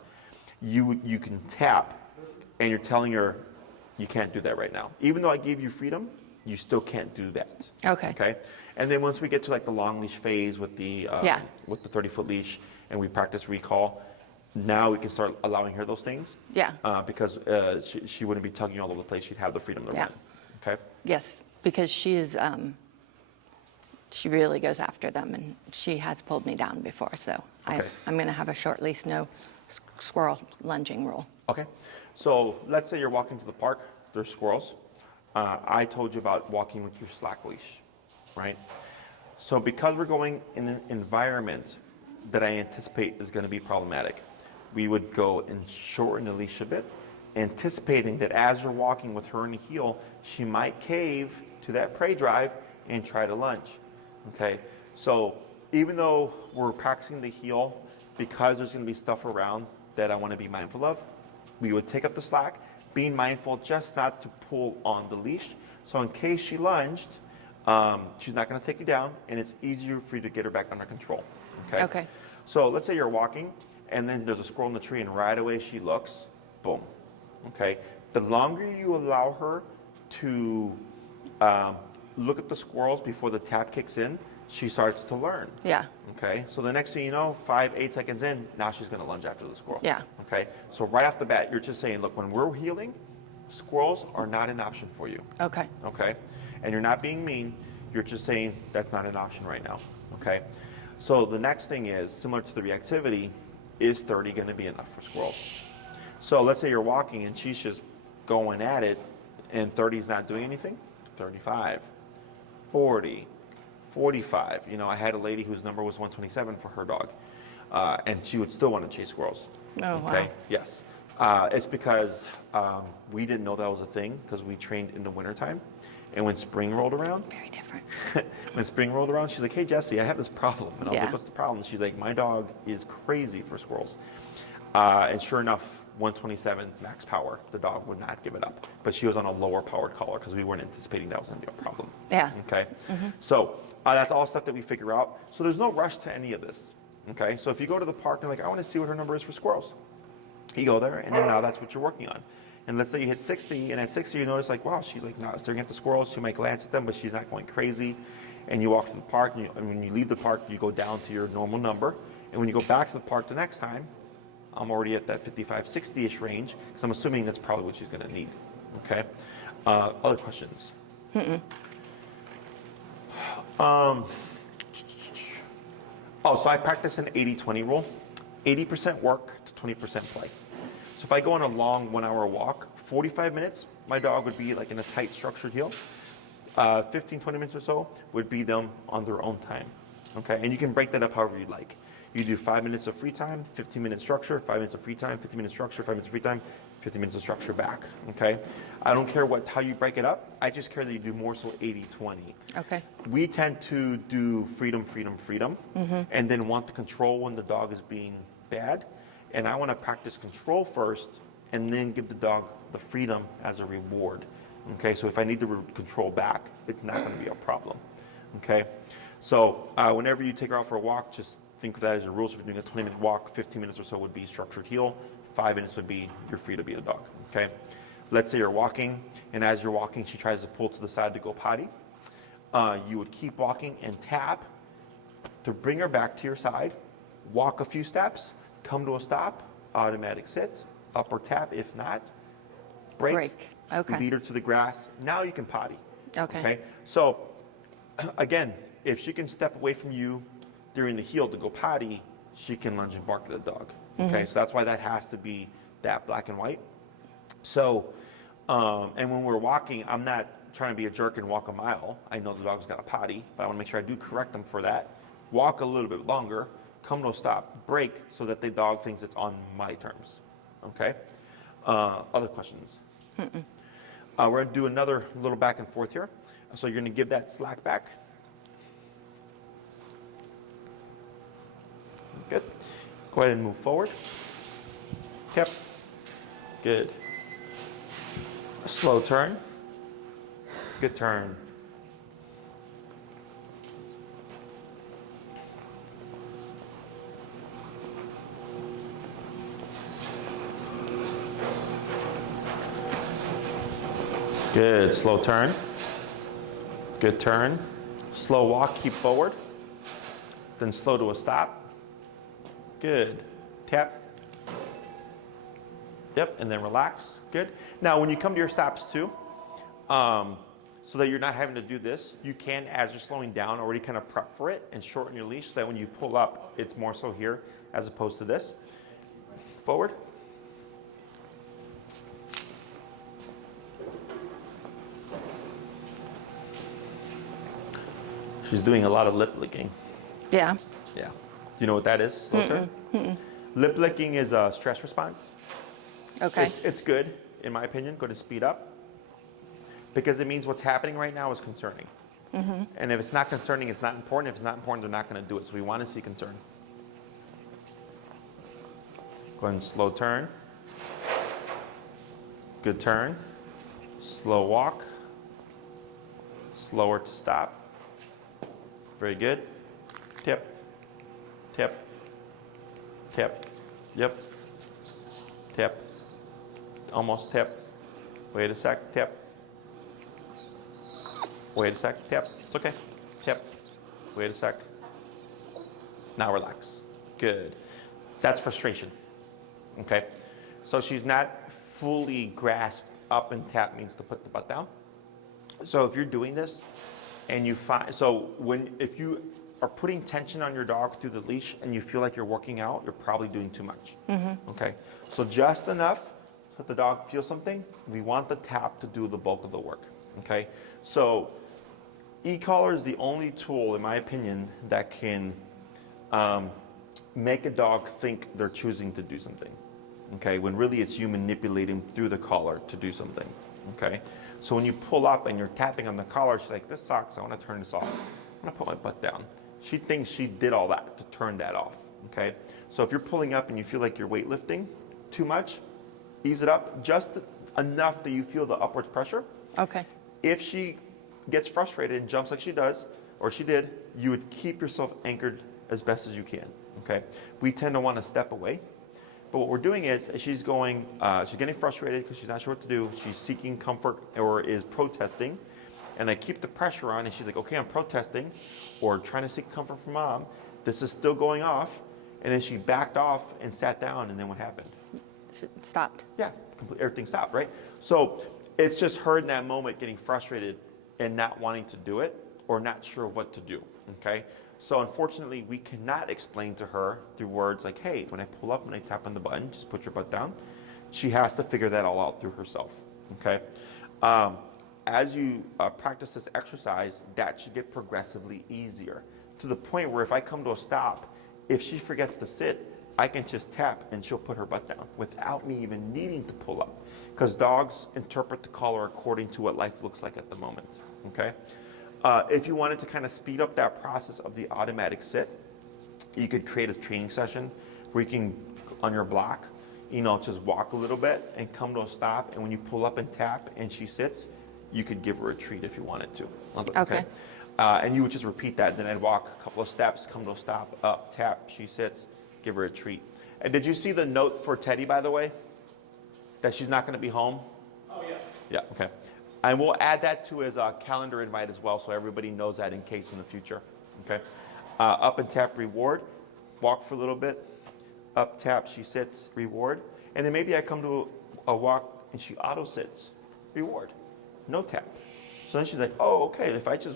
You can tap, and you're telling her you can't do that right now. Even though I gave you freedom, you still can't do that. Okay. Okay. And then once we get to like the long leash phase with the 30-foot leash, and we practice recall, now we can start allowing her those things. Yeah. Because she wouldn't be tugging all over the place. She'd have the freedom to run. Okay. Yes, because she is. She really goes after them, and she has pulled me down before. So Okay. I'm going to have a short leash, no squirrel lunging rule. Okay. So let's say you're walking to the park. There's squirrels. I told you about walking with your slack leash, right? So because we're going in an environment that I anticipate is going to be problematic, we would go and shorten the leash a bit, anticipating that as you're walking with her in the heel, she might cave to that prey drive and try to lunge. Okay? So even though we're practicing the heel, because there's going to be stuff around that I want to be mindful of, we would take up the slack, being mindful just not to pull on the leash. So in case she lunged, she's not going to take you down, and it's easier for you to get her back under control. Okay? Okay. So let's say you're walking, and then there's a squirrel in the tree, and right away she looks, boom. Okay? The longer you allow her to look at the squirrels before the tap kicks in, she starts to learn. Yeah. Okay? So the next thing you know, 5-8 seconds in, now she's going to lunge after the squirrel. Yeah. Okay? So right off the bat, you're just saying, look, when we're healing, squirrels are not an option for you. Okay. Okay? And you're not being mean, you're just saying that's not an option right now. Okay? So the next thing is, similar to the reactivity, is 30 going to be enough for squirrels? So let's say you're walking and she's just going at it, and 30 is not doing anything. 35, 40, 45. I had a lady whose number was 127 for her dog, and she would still want to chase squirrels. Oh, okay? wow. Yes. It's because we didn't know that was a thing, because we trained in the wintertime. And when spring rolled around, Very different. when spring rolled around, she's like, hey, Jesse, I have this problem. And I was Yeah. like, what's the problem? She's like, my dog is crazy for squirrels. And sure enough, 127 max power, the dog would not give it up. But she was on a lower powered collar because we weren't anticipating that was going to be a problem. Yeah. Okay? So that's all stuff that we figure out. So there's no rush to any of this. Okay? So if you go to the park and you're like, I want to see what her number is for squirrels. You go there, and then now that's what you're working on. And let's say you hit 60, and at 60 you notice like, wow, she's like not staring at the squirrels. She might glance at them, but she's not going crazy. And you walk to the park, and when you leave the park, you go down to your normal number. And when you go back to the park the next time, I'm already at that 55, 60-ish range, because I'm assuming that's probably what she's going to need. Okay? Other questions? So I practice an 80-20 rule. 80% work to 20% play. So if I go on a long 1-hour walk, 45 minutes, my dog would be like in a tight structured heel. 15, 20 minutes or so would be them on their own time. Okay, and you can break that up however you'd like. You do 5 minutes of free time, 15 minutes structure, 5 minutes of free time, 15 minutes structure, 5 minutes of free time, 15 minutes of structure back, okay? I don't care how you break it up. I just care that you do more so 80-20. Okay. We tend to do freedom, freedom, freedom, and then want the control when the dog is being bad. And I want to practice control first and then give the dog the freedom as a reward. Okay, so if I need the control back, it's not going to be a problem. Okay, so whenever you take her out for a walk, just think of that as a rule. So if you're doing a 20-minute walk, 15 minutes or so would be structured heel, 5 minutes would be you're free to be a dog. Okay, let's say you're walking, and as you're walking, she tries to pull to the side to go potty. You would keep walking and tap to bring her back to your side, walk a few steps, come to a stop, automatic sit, up or tap if not, break. Okay. Lead her to the grass. Now you can potty. Okay. So, again, if she can step away from you during the heel to go potty, she can lunge and bark at the dog. Okay, so that's why that has to be that black and white. So, and when we're walking, I'm not trying to be a jerk and walk a mile. I know the dog's got a potty, but I want to make sure I do correct them for that. Walk a little bit longer, come to a stop, break so that the dog thinks it's on my terms. Okay? Other questions? We're going to do another little back and forth here. So you're going to give that slack back. Good. Go ahead and move forward. Yep. Good. A slow turn. Good turn. Good, slow turn. Good turn. Slow walk, keep forward. Then slow to a stop. Good. Tap. Yep, and then relax. Good. Now, when you come to your stops too, so that you're not having to do this, you can, as you're slowing down, already kind of prep for it and shorten your leash so that when you pull up, it's more so here as opposed to this. Forward. She's doing a lot of lip licking. Yeah. Yeah. Do you know what that is? Slow turn? Lip licking is a stress response. Okay. It's good, in my opinion. Go to speed up. Because it means what's happening right now is concerning. And if it's not concerning, it's not important. If it's not important, they're not going to do it. So we want to see concern. Go ahead and slow turn. Good turn. Slow walk. Slower to stop. Very good. Tip. Tip. Tip. Yep. Tip. Almost tip. Wait a sec. Tip. Wait a sec. Tip. It's okay. Tip. Wait a sec. Now relax. Good. That's frustration. Okay? So she's not fully grasped. Up and tap means to put the butt down. So if you're doing this and you find, if you are putting tension on your dog through the leash and you feel like you're working out, you're probably doing too much. Okay? So just enough so that the dog feels something. We want the tap to do the bulk of the work. Okay? So e-collar is the only tool, in my opinion, that can make a dog think they're choosing to do something. Okay, when really it's you manipulating through the collar to do something. Okay, so when you pull up and you're tapping on the collar, she's like, this sucks, I want to turn this off. I'm going to put my butt down. She thinks she did all that to turn that off. Okay, so if you're pulling up and you feel like you're weightlifting too much, ease it up just enough that you feel the upward pressure. Okay. If she gets frustrated and jumps like she does, or she did, you would keep yourself anchored as best as you can. Okay, we tend to want to step away. But what we're doing is she's getting frustrated because she's not sure what to do. She's seeking comfort or is protesting. And I keep the pressure on and she's like, okay, I'm protesting or trying to seek comfort from mom. This is still going off. And then she backed off and sat down, and then what happened? It stopped. Yeah, everything stopped, right? So it's just her in that moment getting frustrated and not wanting to do it or not sure what to do, okay? So unfortunately, we cannot explain to her through words like, hey, when I pull up and I tap on the button, just put your butt down. She has to figure that all out through herself, okay? As you practice this exercise, that should get progressively easier to the point where if I come to a stop, if she forgets to sit, I can just tap and she'll put her butt down without me even needing to pull up. Because dogs interpret the collar according to what life looks like at the moment, okay? If you wanted to kind of speed up that process of the automatic sit, you could create a training session where you can, on your block, just walk a little bit and come to a stop. And when you pull up and tap and she sits, you could give her a treat if you wanted to. Okay. And you would just repeat that. Then I'd walk a couple of steps, come to a stop, up, tap, she sits, give her a treat. And did you see the note for Teddy, by the way? That she's not going to be home? Oh, yeah. Yeah, okay. And we'll add that to his calendar invite as well, so everybody knows that in case in the future, okay? Up and tap, reward. Walk for a little bit. Up, tap, she sits, reward. And then maybe I come to a walk and she auto sits, reward. No tap. So then she's like, oh, okay, if I just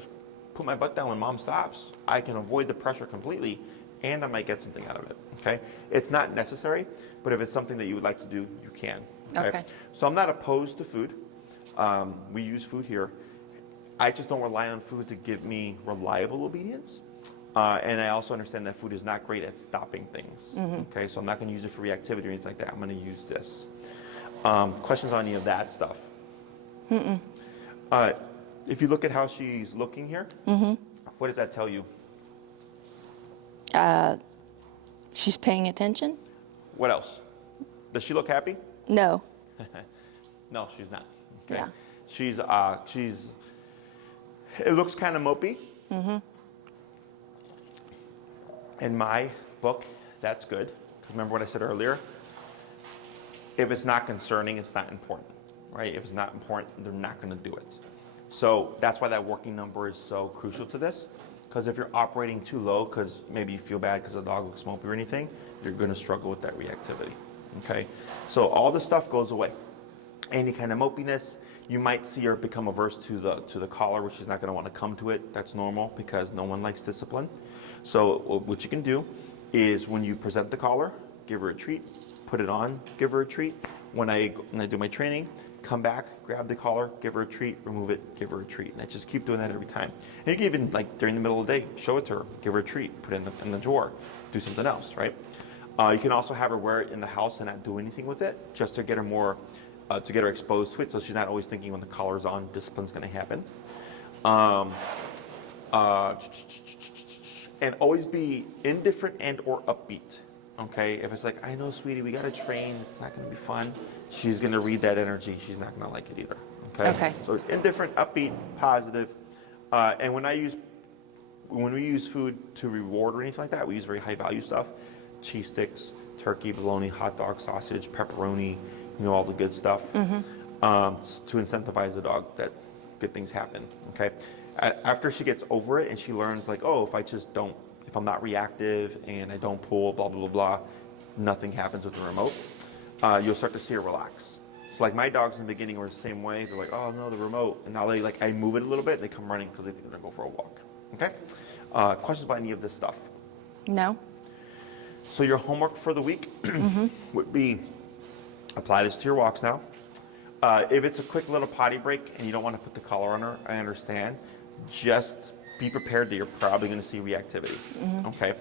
put my butt down when mom stops, I can avoid the pressure completely and I might get something out of it, okay? It's not necessary, but if it's something that you would like to do, you can. Okay. So I'm not opposed to food. We use food here. I just don't rely on food to give me reliable obedience. And I also understand that food is not great at stopping things. Okay, so I'm not going to use it for reactivity or anything like that. I'm going to use this. Questions on any of that stuff? If you look at how she's looking here, what does that tell you? She's paying attention? What else? Does she look happy? No. No, she's not. Okay. Yeah. She's it looks kind of mopey. In my book, that's good. 'Cause remember what I said earlier? If it's not concerning, it's not important, right? If it's not important, they're not going to do it. So that's why that working number is so crucial to this. Because if you're operating too low, because maybe you feel bad because the dog looks mopey or anything, you're going to struggle with that reactivity. Okay, so all the stuff goes away. Any kind of mopiness, you might see her become averse to the collar, which she's not going to want to come to it. That's normal because no one likes discipline. So what you can do is when you present the collar, give her a treat, put it on, give her a treat. When I do my training, come back, grab the collar, give her a treat, remove it, give her a treat. And I just keep doing that every time. And you can even, like during the middle of the day, show it to her, give her a treat, put it in the drawer, do something else, right? You can also have her wear it in the house and not do anything with it, just to get her more, to get her exposed to it, so she's not always thinking when the collar's on, discipline's going to happen. And always be indifferent and or upbeat. Okay, if it's like, I know, sweetie, we got to train, it's not going to be fun, she's going to read that energy, she's not going to like it either. Okay. So it's indifferent, upbeat, positive. And when we use food to reward or anything like that, we use very high value stuff. Cheese sticks, turkey, bologna, hot dog, sausage, pepperoni, all the good stuff, to incentivize the dog that good things happen, okay? After she gets over it and she learns like, oh, if I'm not reactive and I don't pull, blah, blah, blah, blah, nothing happens with the remote, you'll start to see her relax. So like my dogs in the beginning were the same way. They're like, oh no, the remote. And now I move it a little bit, they come running because they think they're gonna go for a walk, okay? Questions about any of this stuff? No. So your homework for the week would be, apply this to your walks now. If it's a quick little potty break and you don't want to put the collar on her, I understand. Just be prepared that you're probably going to see reactivity. Okay.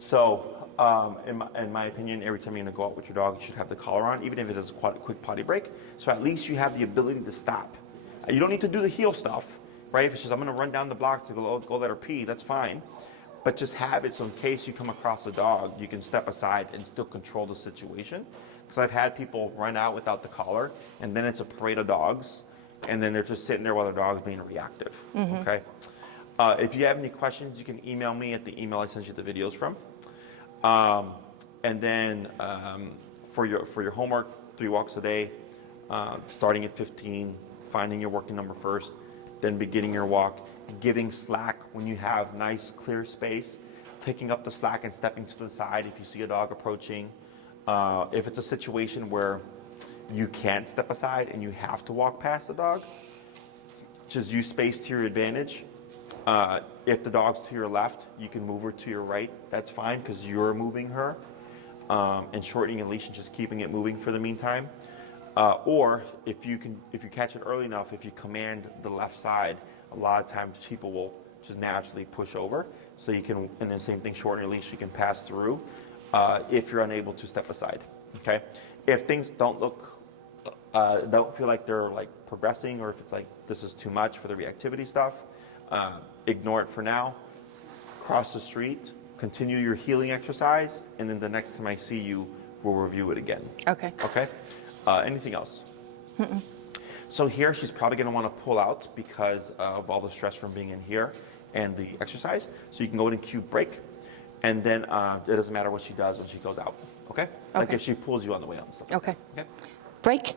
So in my opinion, every time you're going to go out with your dog, you should have the collar on, even if it is a quick potty break. So at least you have the ability to stop. You don't need to do the heel stuff, right? If it's just, I'm going to run down the block to go let her pee, that's fine. But just have it so in case you come across a dog, you can step aside and still control the situation. Because I've had people run out without the collar, and then it's a parade of dogs, and then they're just sitting there while their dog's being reactive. Okay. If you have any questions, you can email me at the email I sent you the videos from. And then for your homework, 3 walks a day, starting at 15, finding your working number first, then beginning your walk, giving slack when you have nice clear space, taking up the slack and stepping to the side if you see a dog approaching. If it's a situation where you can't step aside and you have to walk past the dog, just use space to your advantage. If the dog's to your left, you can move her to your right. That's fine because you're moving her, and shortening a leash and just keeping it moving for the meantime. Or if you catch it early enough, if you command the left side, a lot of times people will just naturally push over. So you can, and the same thing, shorten your leash, you can pass through. if you're unable to step aside. Okay, if things don't feel like they're like progressing, or if it's like this is too much for the reactivity stuff, ignore it for now. Cross the street, continue your healing exercise, and then the next time I see you, we'll review it again. Okay. Okay. Anything else? So here she's probably going to want to pull out because of all the stress from being in here and the exercise. So you can go ahead and cue break, and then it doesn't matter what she does when she goes out. Okay? Like Okay. if she pulls you on the way out and stuff. Okay. Okay. Break.